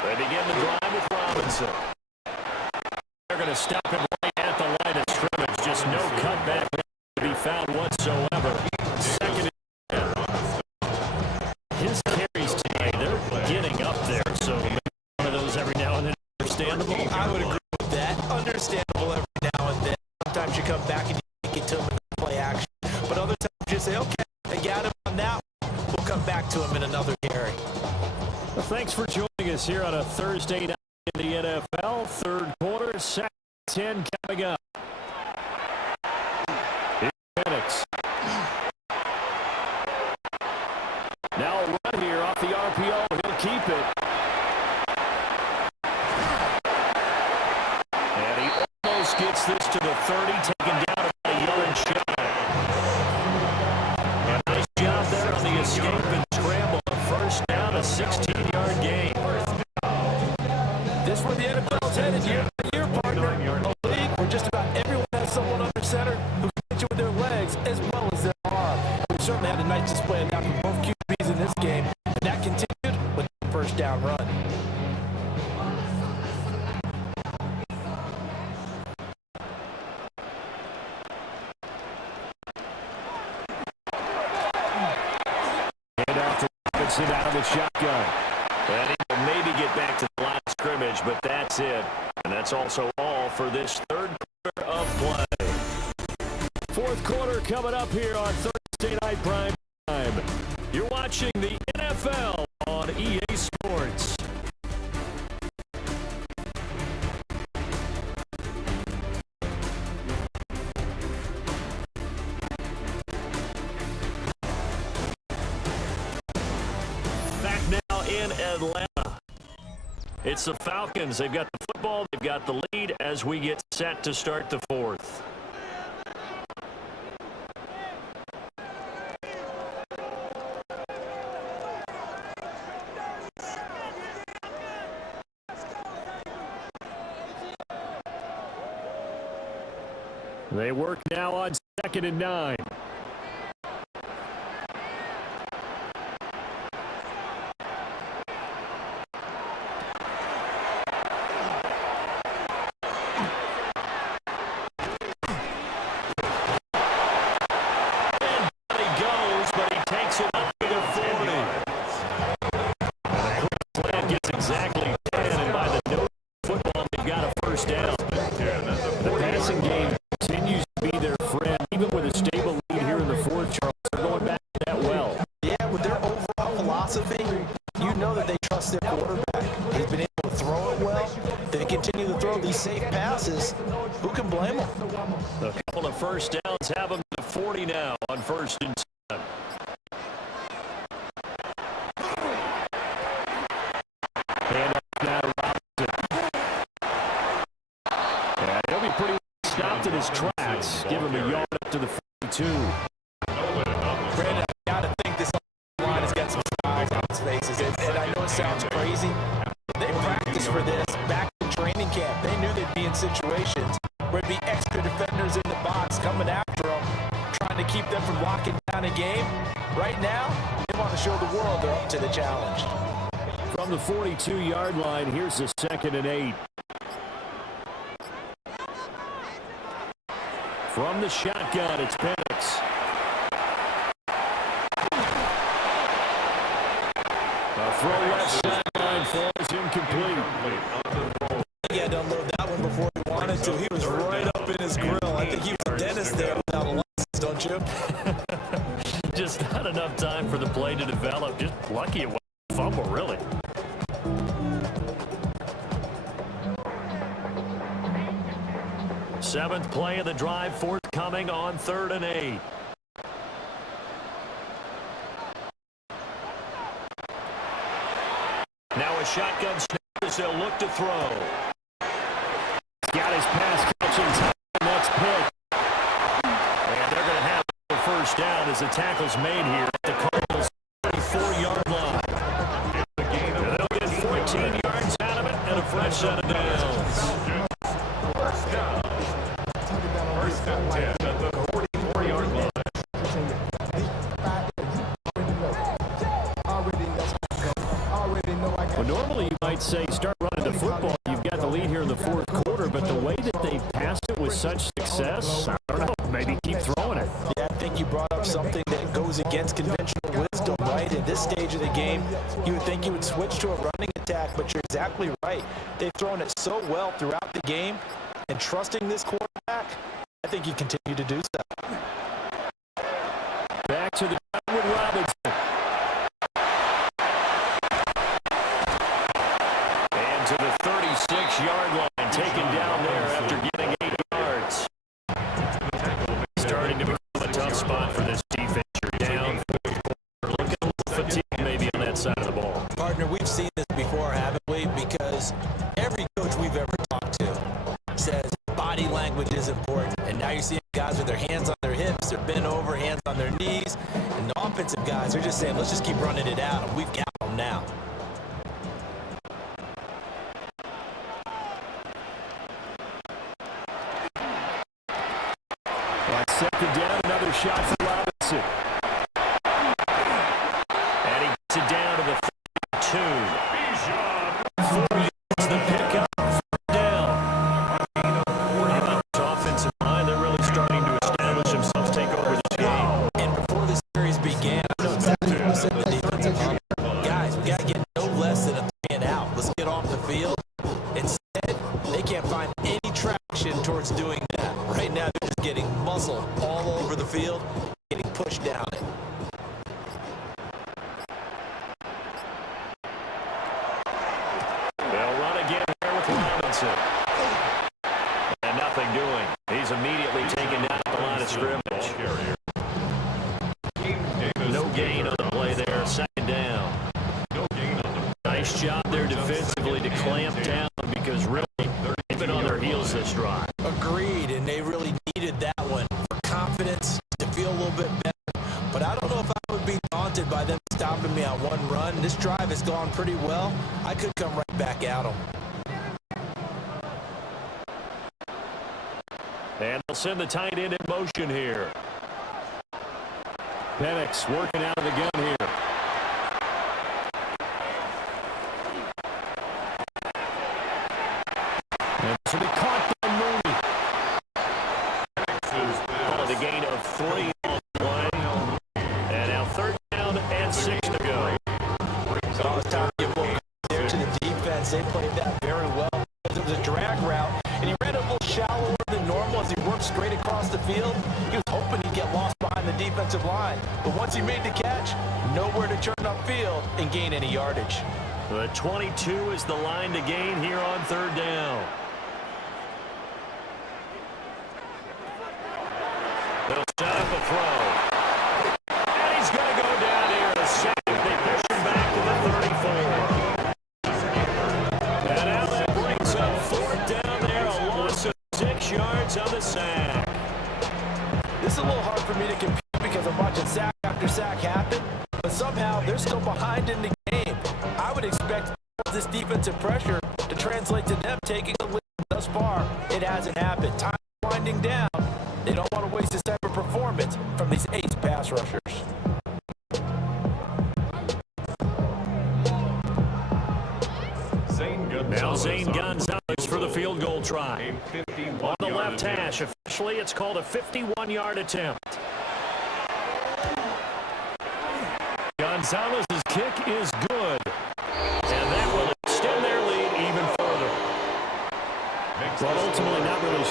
They begin the drive with Robinson. They're going to stop him right at the line of scrimmage. Just no cutback to be found whatsoever. Second and 10. His carries today, they're getting up there. So maybe one of those every now and then. Understandable? I would agree with that. Understandable every now and then. Sometimes you come back and you take it to him and play action. But other times you say, okay, they got him on that one. We'll come back to him in another carry. Well, thanks for joining us here on a Thursday night in the NFL. Third quarter, 2nd and 10 coming up. Here's Penix. Now a run here off the RPO. He'll keep it. And he almost gets this to the 30, taken down about a yard shy. A nice job there on the escape and scramble. A first down, a 16-yard gain. This is where the NFL's headed year by year, partner. A league where just about everyone has someone under center who can hit you with their legs as well as their arm. We certainly had a nice display of that from both QBs in this game, and that continued with the first down run. Hand off to Robinson out of the shotgun. And he will maybe get back to the line of scrimmage, but that's it. And that's also all for this third quarter of play. Fourth quarter coming up here on Thursday Night Prime Time. You're watching the NFL on EA Sports. Back now in Atlanta. It's the Falcons. They've got the football. They've got the lead as we get set to start the fourth. They work now on 2nd and 9. Safe passes. Who can blame them? A couple of first downs have them to 40 now on 1st and 10. Hand off now to Robinson. And he'll be pretty stopped in his tracks. Give him a yard up to the 42. Brandon, I got to think this line has got some smiles on its faces. And I know it sounds crazy. They practiced for this back in training camp. They knew they'd be in situations where there'd be extra defenders in the box coming after them, trying to keep them from locking down a game. Right now, they want to show the world they're up to the challenge. From the 42-yard line, here's the 2nd and 8. From the shotgun, it's Penix. A throw left sideline falls incomplete. He had to unload that one before he wanted to. He was right up in his grill. I think he was a dentist there without a license, don't you? Just not enough time for the play to develop. Just lucky it wasn't a fumble, really. Seventh play of the drive forthcoming on 3rd and 8. Now a shotgun snap as they'll look to throw. Got his pass catching time. Next pick. And they're going to have a first down as the tackle's made here at the Cardinals' 34-yard line. And they'll get 14 yards out of it and a fresh set of downs. First and 10 at the 44-yard line. Well, normally you might say start running the football. You've got the lead here in the fourth quarter, but the way that they passed it with such success, I don't know, maybe keep throwing it. Yeah, I think you brought up something that goes against conventional wisdom, right? At this stage of the game, you would think you would switch to a running attack, but you're exactly right. They've thrown it so well throughout the game, and trusting this quarterback, I think you continue to do so. Back to the ground with Robinson. And to the 36-yard line, taken down there after getting 8 yards. Starting to become a tough spot for this defense. You're down. Looking a little fatigued maybe on that side of the ball. Partner, we've seen this before, haven't we? Because every coach we've ever talked to says body language is important. And now you're seeing guys with their hands on their hips, they're bent over, hands on their knees. And the offensive guys are just saying, let's just keep running it out, and we've got them now. Second down, another shot for Robinson. And he gets it down to the 32. 4 yards the pickup. Third down. This offensive line, they're really starting to establish themselves, take over this game. And before the series began, I know exactly what said the defensive line. Guys, we got to get no less than a 3 and out. Let's get off the field. Instead, they can't find any traction towards doing that. Right now, they're just getting muzzled all over the field, getting pushed down it. They'll run again here with Robinson. And nothing doing. He's immediately taken down at the line of scrimmage. No gain on the play there. Second down. Nice job there defensively to clamp down because really they've been on their heels this drive. Agreed, and they really needed that one for confidence to feel a little bit better. But I don't know if I would be daunted by them stopping me on one run. This drive has gone pretty well. I could come right back at them. And they'll send the tight end in motion here. Penix working out of the gun here. And so they caught by Mooney. Oh, the gain of 3 on the play. And now 3rd down and 6 to go. So it's time to give a there to the defense. They played that very well. It was a drag route, and he ran a little shallower than normal as he worked straight across the field. He was hoping he'd get lost behind the defensive line. But once he made the catch, nowhere to turn upfield and gain any yardage. The 22 is the line to gain here on 3rd down. They'll set up a throw. And he's going to go down here. The sack. They push him back to the 34. And now that brings up 4th down there. A loss of 6 yards on the sack. This is a little hard for me to compute because I'm watching sack after sack happen. But somehow they're still behind in the game. I would expect this defensive pressure to translate to them taking a lead. Thus far, it hasn't happened. Time winding down. They don't want to waste this type of performance from these ace pass rushers. Now Zane Gonzalez for the field goal try. On the left hash, officially it's called a 51-yard attempt. Gonzalez's kick is good.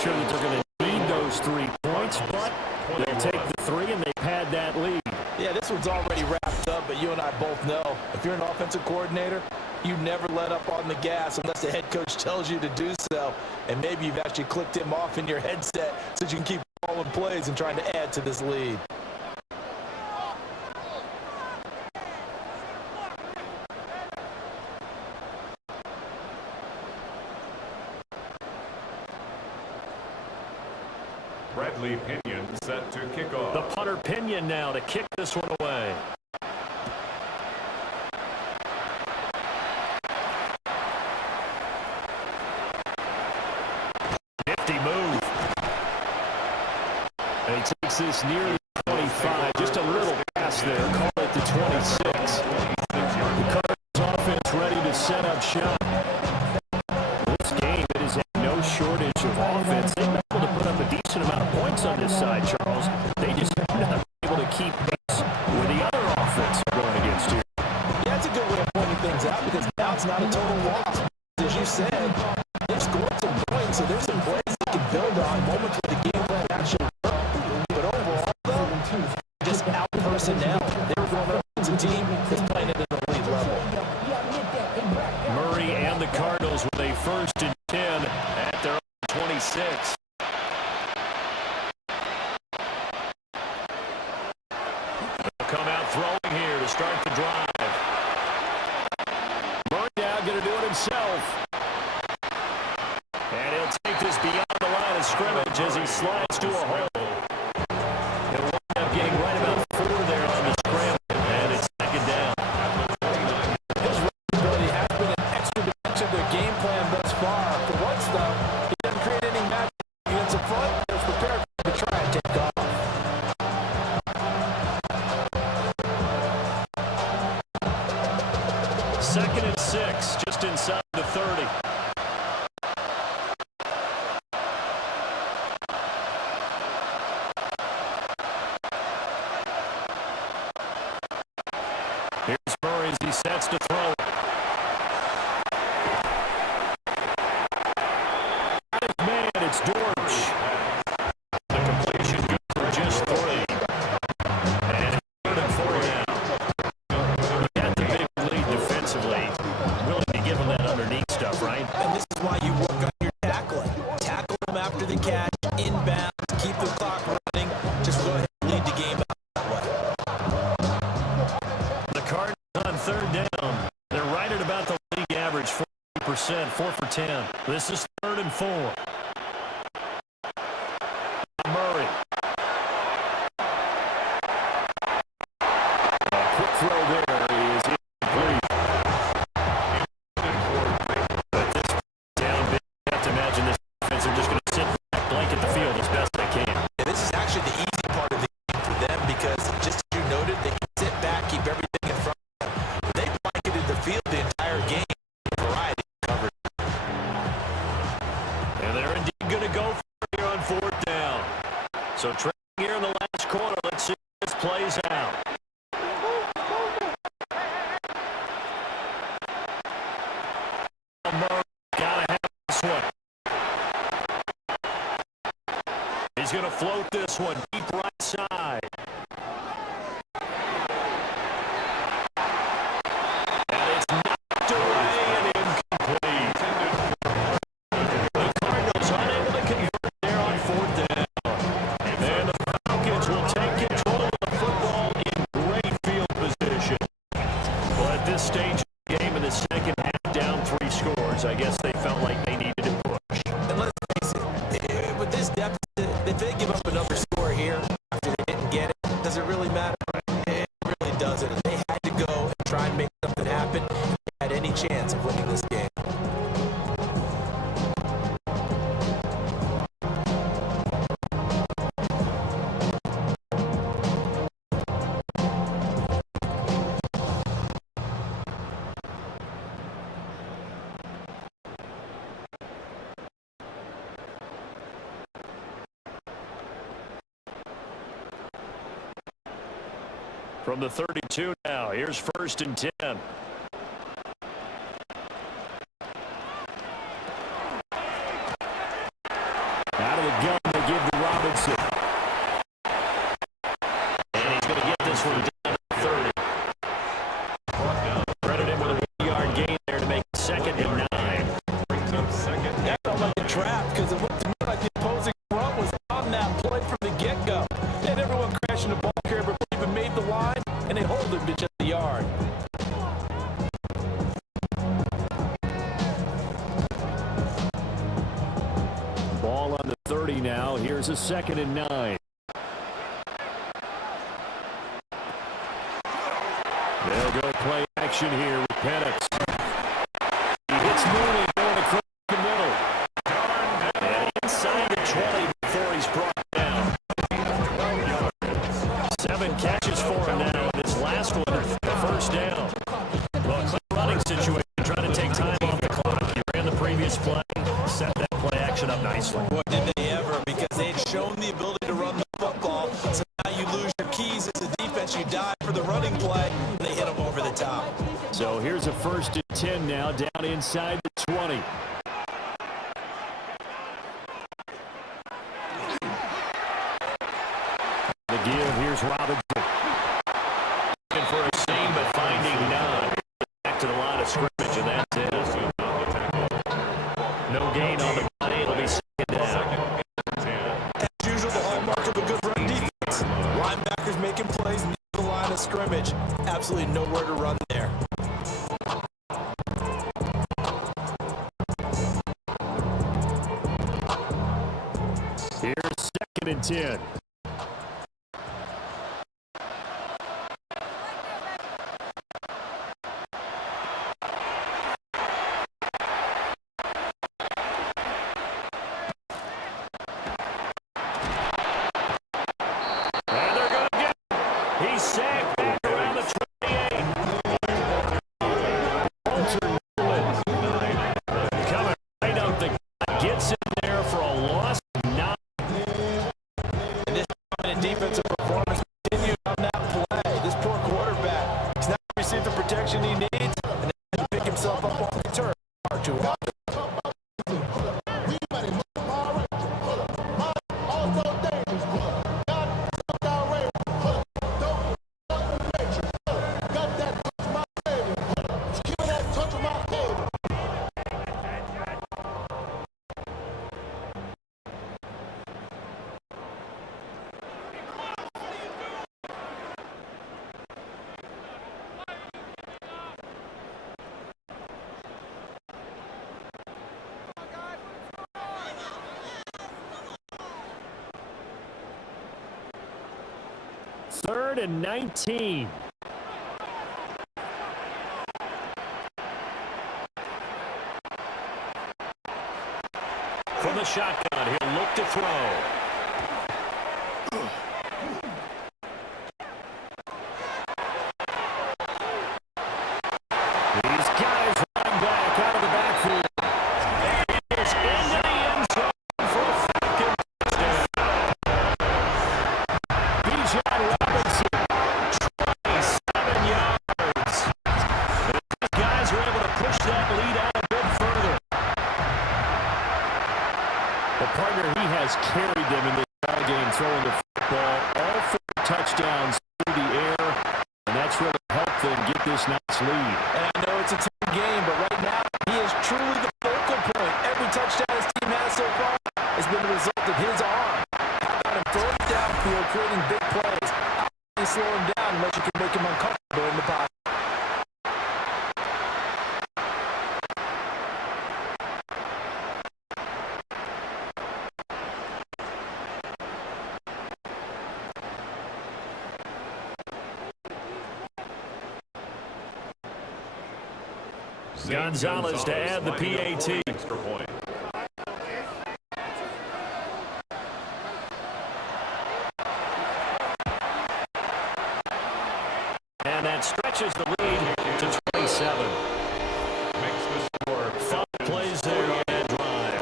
sure that they're going to need those 3 points, but they'll take the 3, and they've had that lead. Yeah, this one's already wrapped up, but you and I both know if you're an offensive coordinator, you never let up on the gas unless the head coach tells you to do so, and maybe you've actually clicked him off in your headset so you can keep calling plays and trying to add to this lead. Bradley Pinion set to kick off. The punter Pinion now to kick this one away. Nifty move. And he takes this near the 25. Just a little pass there. Call it the 26. The Cardinals offense ready to set up shop. This game, it has had no shortage of offense. They've been able to put up a decent amount of points on this side, Charles. They just have not been able to keep pace with the other offense going against you. Yeah, that's a good way of pointing things out because now it's not a total loss. As you said, they've scored some points, so there's some plays they can build on, moments where the game plan actually worked. But overall, though, just out personnel. They're going up against a team that's playing at an elite level. Murray and the Cardinals with a 1st and 10 at their own 26. They'll come out throwing here to start the drive. Murray now going to do it himself. And he'll take this beyond the line of scrimmage as he slides to a hole. He'll wind up getting right about 4 there on the scramble, and it's 2nd down. His running ability has been an extra dimension of their game plan thus far. For once, though, he doesn't create any magic against the front. He's prepared to try and take off. Second and 6, just inside the 30. Here's Murray as he sets to throw. Got his man, it's Dortch. The completion good for just 3. And it's 3rd and 4 now. Got the big lead defensively. Willing to give him that underneath stuff, right? And this is why you work on your tackling. Tackle them after the catch, inbound, keep the clock running. Just go ahead and lead the game out that way. The Cardinals on 3rd down. They're right at about the league average, 40%, 4 for 10. This is 3rd and 4. Murray. A quick throw there is incomplete. But this down big, you have to imagine this defense are just going to sit back, blanket the field as best they can. Yeah, this is actually the easy part of the game for them because, just as you noted, they can sit back, keep everything in front of them. They blanketed the field the entire game. Variety covered. And they're indeed going to go for it here on 4th down. So trailing here in the last quarter. Let's see how this plays out. Murray got to have this one. He's going to float this one deep right side. And it's knocked away and incomplete. The Cardinals unable to convert there on 4th down. And the Falcons will take control of the football in great field position. Well, at this stage of the game in the second half, down 3 scores, I guess they felt like they needed to push. And let's face it, with this deficit, if they give up another score here after they didn't get it, does it really matter? It really doesn't. If they had to go and try and make something happen, they had any chance of winning this game. From the 32 now, here's 1st and 10. Out scrimmage of the yard. Ball on the 30 now. Here's a 2nd and 9. They'll go play action here with Penix. He hits Mooney going across the middle. And inside the 20 before he's brought down. 7 catches for him now. This last one, the first down. Well, clear running situation, trying to take time off the clock. He ran the previous play, set that play action up nicely. Boy, did they ever, because they had shown the ability to run the football. So now you lose your keys as a defense. You die for the running play. They hit them over the top. So here's a 1st and 10 now, down inside the 20. The give, here's Robinson. Looking for a seam, but finding none. Back to the line of scrimmage, and that's it. No gain on the play. It'll be 2nd down. As usual, the hallmark of a good run defense. Linebackers making plays near the line of scrimmage. Absolutely nowhere to run there. Here's 2nd and 10. And they're going to get him. He's sacked back around the 28. Walter Newland coming right up the gut. Gets in there for a loss of 9. And this defensive performance continued on that play. This poor quarterback, he's not received the protection he needs, and then to pick himself up on the return. Far too often. Third and 19. From the shotgun, he'll look to throw. These guys running back out of the backfield. And it's into the end zone for a Falcon touchdown. Bijan Robinson, 27 yards. These guys are able to push that lead out a bit further. The partner, he has carried them in this ball game, throwing the football, all 4 touchdowns through the air, and that's really helped them get this nice lead. And I know it's a team game, but right now he is truly the focal point. Every touchdown his team has so far has been the result of his arm. How about him throwing downfield, creating big plays? How can you slow him down unless you can make him uncomfortable in the pocket? Gonzalez to add the PAT. Extra point. And that stretches the lead to 27. Makes the score 5 plays there on that drive.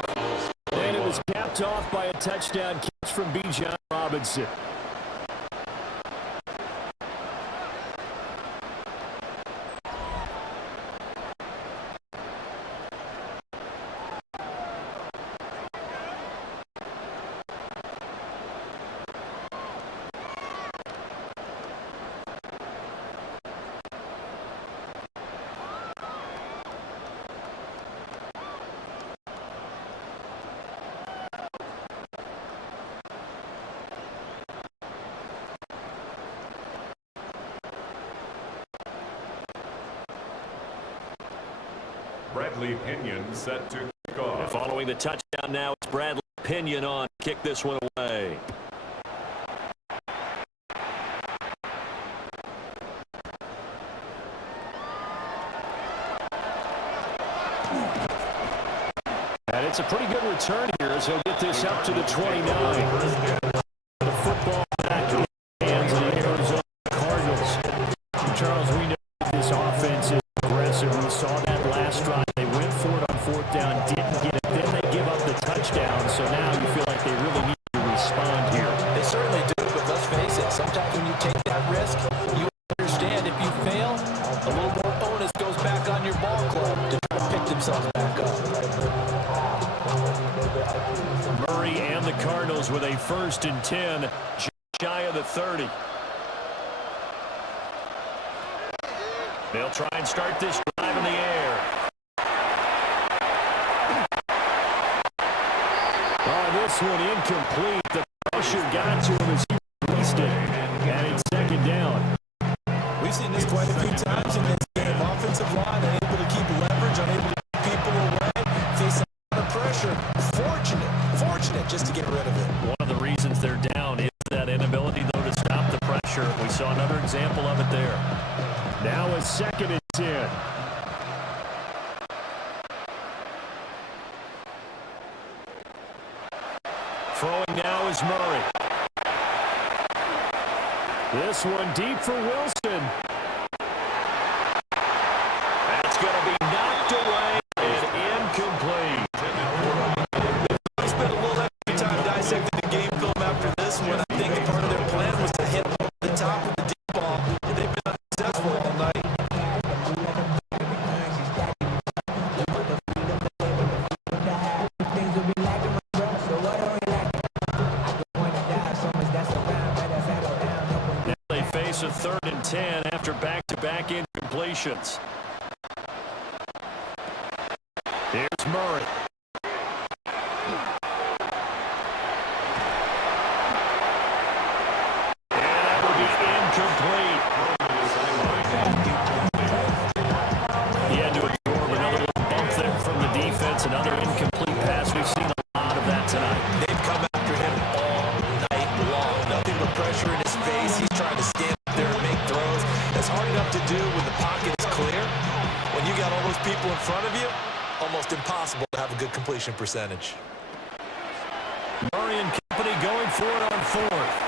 And it was capped off by a touchdown catch from Bijan Robinson. Bradley Pinion set to kick off. And following the touchdown now, it's Bradley Pinion on to kick this one away. And it's a pretty good return here as he'll get this up to the 29. The football back in the hands of the Arizona Cardinals. And Charles, we know this offense is aggressive. We saw that last drive. They went for it on fourth down, didn't get it. Then they give up the touchdown. So now you feel like they really need to respond here. They certainly do, but let's face it, sometimes when you take that risk, you understand if you fail, a little more onus goes back on your ball club to try to pick themselves back up. Murray and the Cardinals with a 1st and 10, shy of the 30. They'll try and start this drive in the air. Oh, this one incomplete. The pressure got to him as he released it. And it's 2nd down. We've seen this quite a few times in this game. Offensive line unable to keep leverage, unable to keep people away, facing a lot of pressure. Fortunate just to get rid of it. One of the reasons they're down is that inability, though, to stop the pressure. We saw another example of it there. Now a 2nd and 10. Throwing now is Murray. This one deep for Wilson. That's going to be knocked away and incomplete. We spent a little extra time dissecting the game film after this one. I think part of their plan was to hit the top of the deep ball. They've been unsuccessful all night. Now they face a 3rd and 10 after back-to-back incompletions. Here's Murray. He had to absorb another little bump there from the defense. Another incomplete pass. We've seen a lot of that tonight. They've come after him all night long. Nothing but pressure in his face. He's trying to stand up there and make throws. That's hard enough to do when the pocket is clear. When you got all those people in front of you, almost impossible to have a good completion percentage. Murray and company going for it on 4th.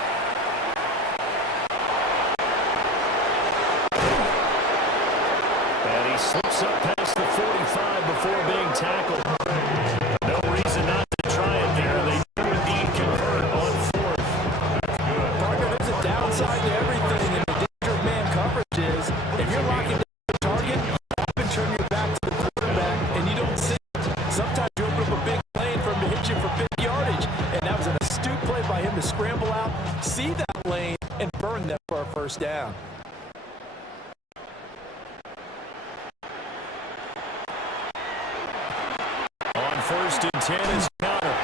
And he slips up past the 45 before being tackled. No reason not to try it there. They do indeed convert on 4th. Partner, there's a downside to everything, and the danger of man coverage is if you're locking down the target, you often turn your back to the quarterback, and you don't see it. Sometimes you open up a big lane for him to hit you for big yardage, and that was an astute play by him to scramble out, see that lane, and burn them for a 1st down. On 1st and 10 is Connor.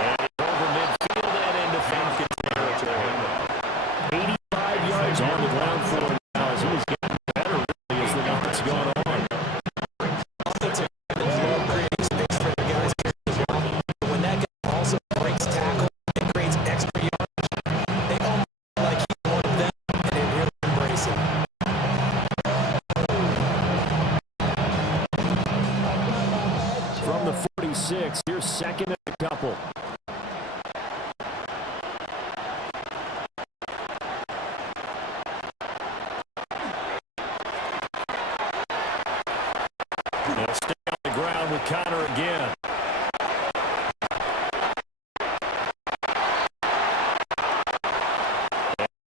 And over midfield and into Falcons territory. 85 yards on the ground for him now as he's gotten better really as the night's gone on. Offensive love creating space for the guys carrying the ball. But when that guy also breaks tackle and creates extra yards, they almost feel like he's one of them, and they really embrace it. From the 46, here's 2nd and a couple. They'll stay on the ground with Connor again.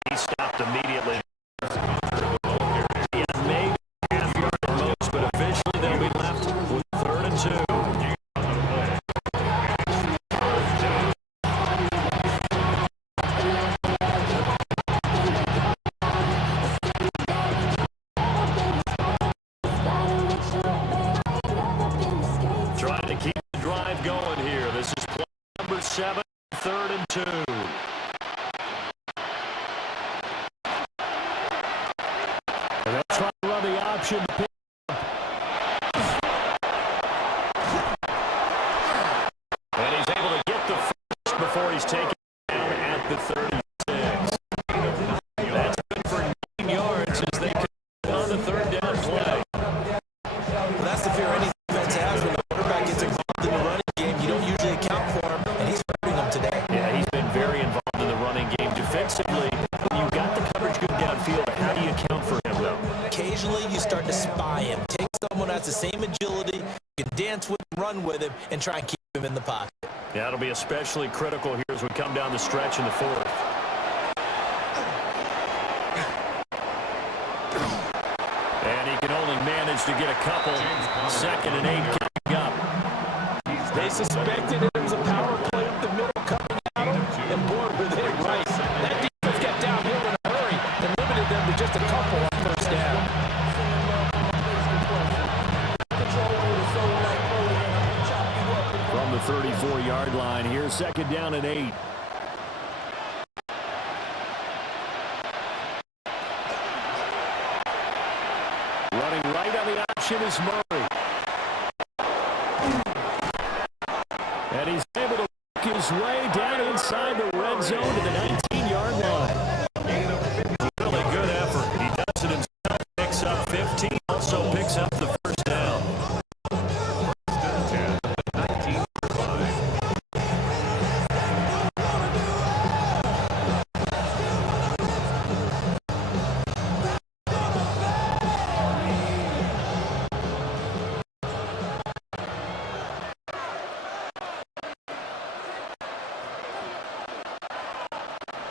He stopped immediately. He had maybe half yard at most, but officially they'll be left with 3rd and 2. Trying to keep the drive going here. This is play number 7, 3rd and 2. option to pick. And he's able to get the first before he's taken down at the 36. That's good for 9 yards as they come on the third down play. Well, that's the fear any defense has when the quarterback gets involved in the running game. You don't usually account for him, and he's hurting them today. Yeah, he's been very involved in the running game. Defensively, when you've got the coverage good downfield, how do you account for him, though? Occasionally, you start to spy him. Take someone who has the same agility, you can dance with him, run with him, and try and keep him in the pocket. Yeah, it'll be especially critical here as we come down the stretch in the fourth. And he can only manage to get a couple. 2nd and 8 coming up. They suspected it was a power play up the middle coming out, and boy, were they right. That defense got downhill in a hurry and limited them to just a couple on first down. From the 34-yard line here, 2nd down and 8. Running right on the option is Murray. And he's able to work his way down inside the red zone to the 19-yard line. Really good effort. He does it himself, picks up 15, also picks up the first down.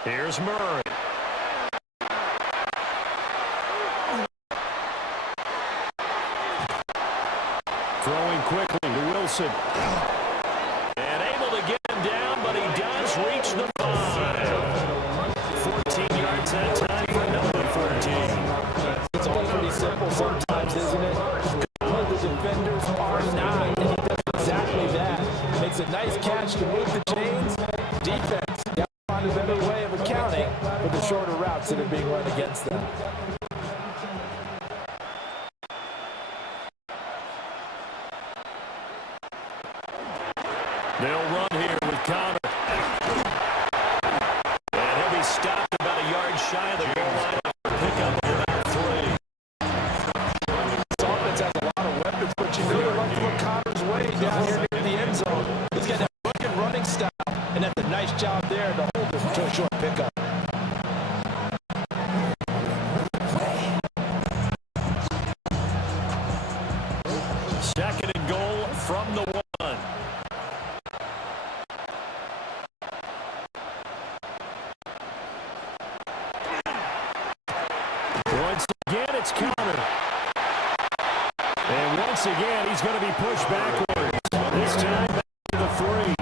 Here's Murray. Throwing quickly to Wilson. And able to get him down, but he does reach the 5. 14 yards that time for number 14. It's all pretty simple sometimes, isn't it? All the defenders are 9, and he does exactly that. Makes a nice catch to move the chains. Defense got to find a better way of accounting for the shorter routes that are being run against them. They'll run here with Connor. And he'll be stopped about a yard shy of the goal line. Pick up about 3. This offense has a lot of weapons, but you really like to look Connor's way down here near the end zone. He's got that bucket running style, and that's a nice job there to hold him to a short pickup. Second and goal from the 1. Once again, it's Connor. And once again, he's going to be pushed backwards. This time back to the 3.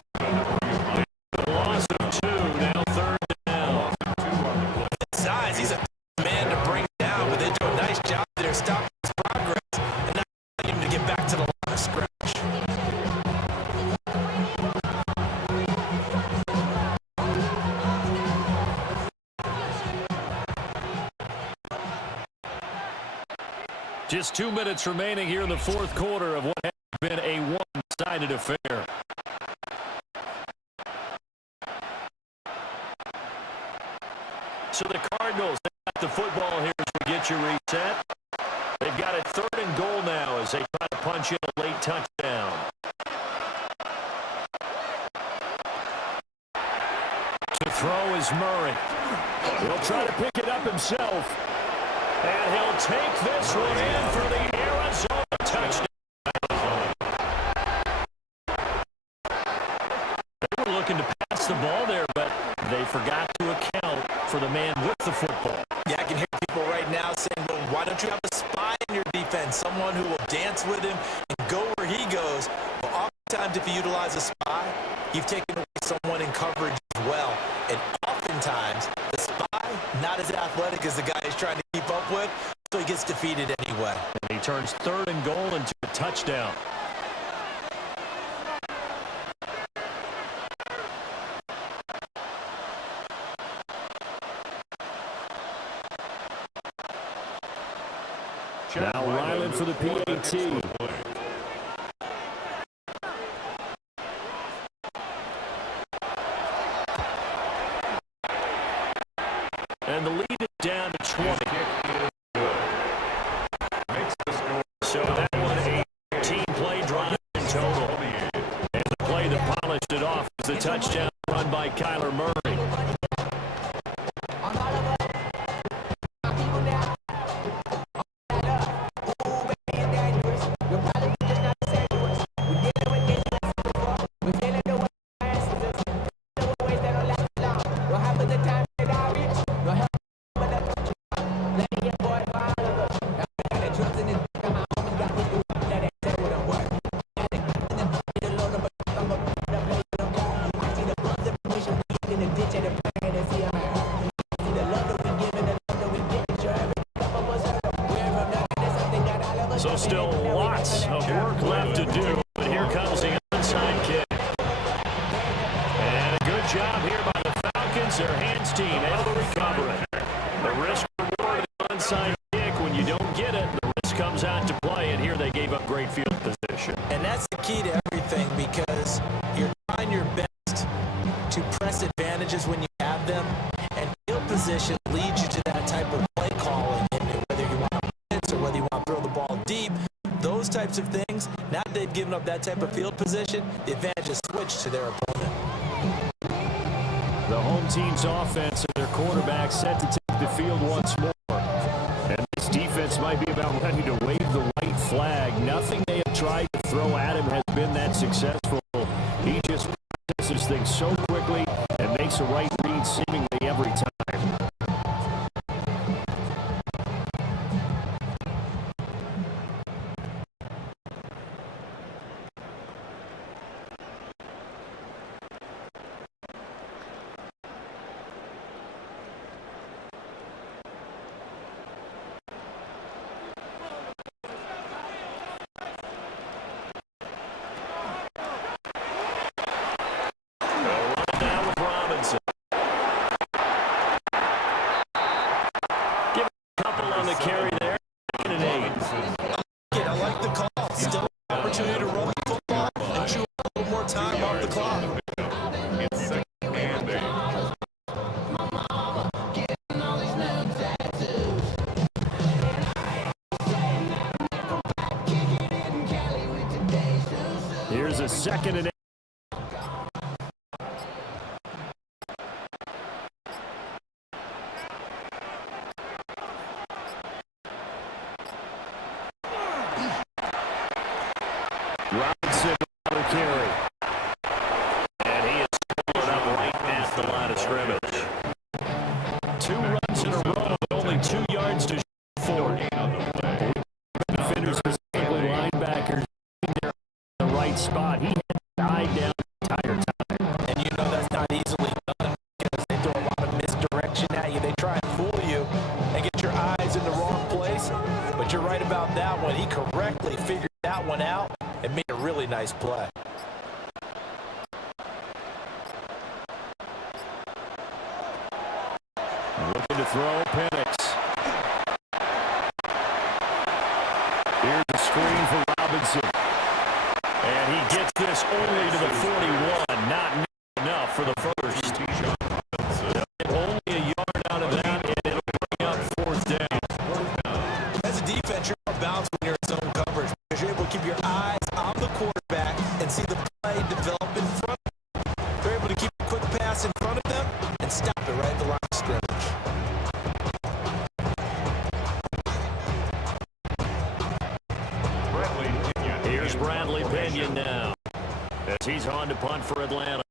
The loss of 2, now 3rd down. Size, he's a man to bring down, but they do a nice job there stopping his progress and not letting him to get back to the line of scrimmage. Just 2 minutes remaining here in the fourth quarter of what has been a one-sided affair. So the Cardinals, they got the football here as we get you reset. They've got it 3rd and goal now as they try to punch in a late touchdown. To throw is Murray. He'll try to pick it up himself. And he'll take this one in for the Arizona touchdown. They were looking to pass the ball there, but they forgot to account for the man with the football. Yeah, I can hear people right now saying, well, why don't you have a spy in your defense, someone who will dance with him and go where he goes? Well, oftentimes if you utilize a spy, you've taken away someone in coverage as well. And oftentimes, the spy, not as athletic as the guy he's trying to keep up with, so he gets defeated anyway. And he turns 3rd and goal into a touchdown. Now Ryland for the PAT. And the lead is down to 20. So that one, a team play drive in total. And the play that polished it off is the touchdown run by Kyler Murray. So still lots of work left to do, but here comes the onside kick. And a good job here by the Falcons, their hands team, able to recover it. The risk reward of the onside kick, when you don't get it, the risk comes out to play, and here they gave up great field position. And that's the key to everything, because you're trying your best to press advantages when you have them, and field position leads you to that type of play calling, and whether you want to blitz or whether you want to throw the ball deep, those types of things. Now that they've given up that type of field position, the advantage is switched to their opponent. The home team's offense and their quarterback set to take the field once more. And this defense might be about ready to wave the white flag. Nothing they have tried to throw at him has been that successful. He just processes things so quickly and makes a right read seemingly every time. Carry there, and an 8. I like the call. Still an opportunity to run the football and chew a little more time off the clock. It's 2nd and 8. Here's a 2nd and 8. Robinson on the carry. And he is pulling up right at the line of scrimmage. 2 runs in a row, only 2 yards to shoot for. Defenders, specifically linebackers, in there in the right spot. He had the eye down the entire time. And you know that's not easily done, because they throw a lot of misdirection at you. They try and fool you and get your eyes in the wrong place. But you're right about that one. He correctly figured that one out and made a really nice play. Looking to throw, Penix. Here's a screen for Robinson. And he gets this only to the 41. Not enough for the first. Only a yard out of that, and it'll bring up 4th down. As a defense, you're out of bounds when you're in zone coverage, because you're able to keep your eyes on the quarterback and see the play develop in front of them. They're able to keep a quick pass in front of them and stop it right at the line of scrimmage. Here's Bradley Pinion now, as he's on to punt for Atlanta.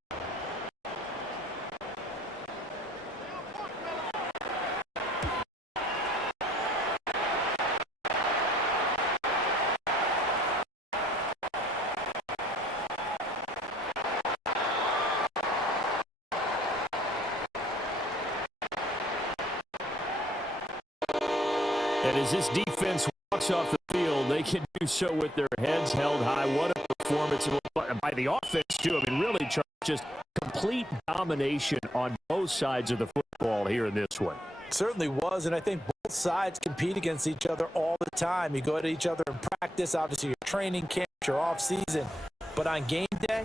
And as this defense walks off the field, they can do so with their heads held high. What a performance by the offense, too. I mean, really just complete domination on both sides of the football here in this one. Certainly was, and I think both sides compete against each other all the time. You go at each other in practice, obviously your training camp, your off season, but on game day,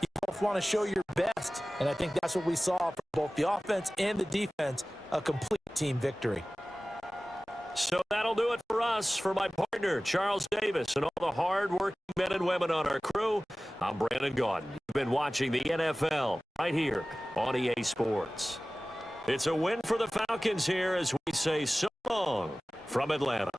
you both want to show your best, and I think that's what we saw from both the offense and the defense, a complete team victory. So that'll do it for us. For my partner, Charles Davis, and all the hard-working men and women on our crew, I'm Brandon Gaudin. You've been watching the NFL right here on EA Sports. It's a win for the Falcons here as we say so long from Atlanta.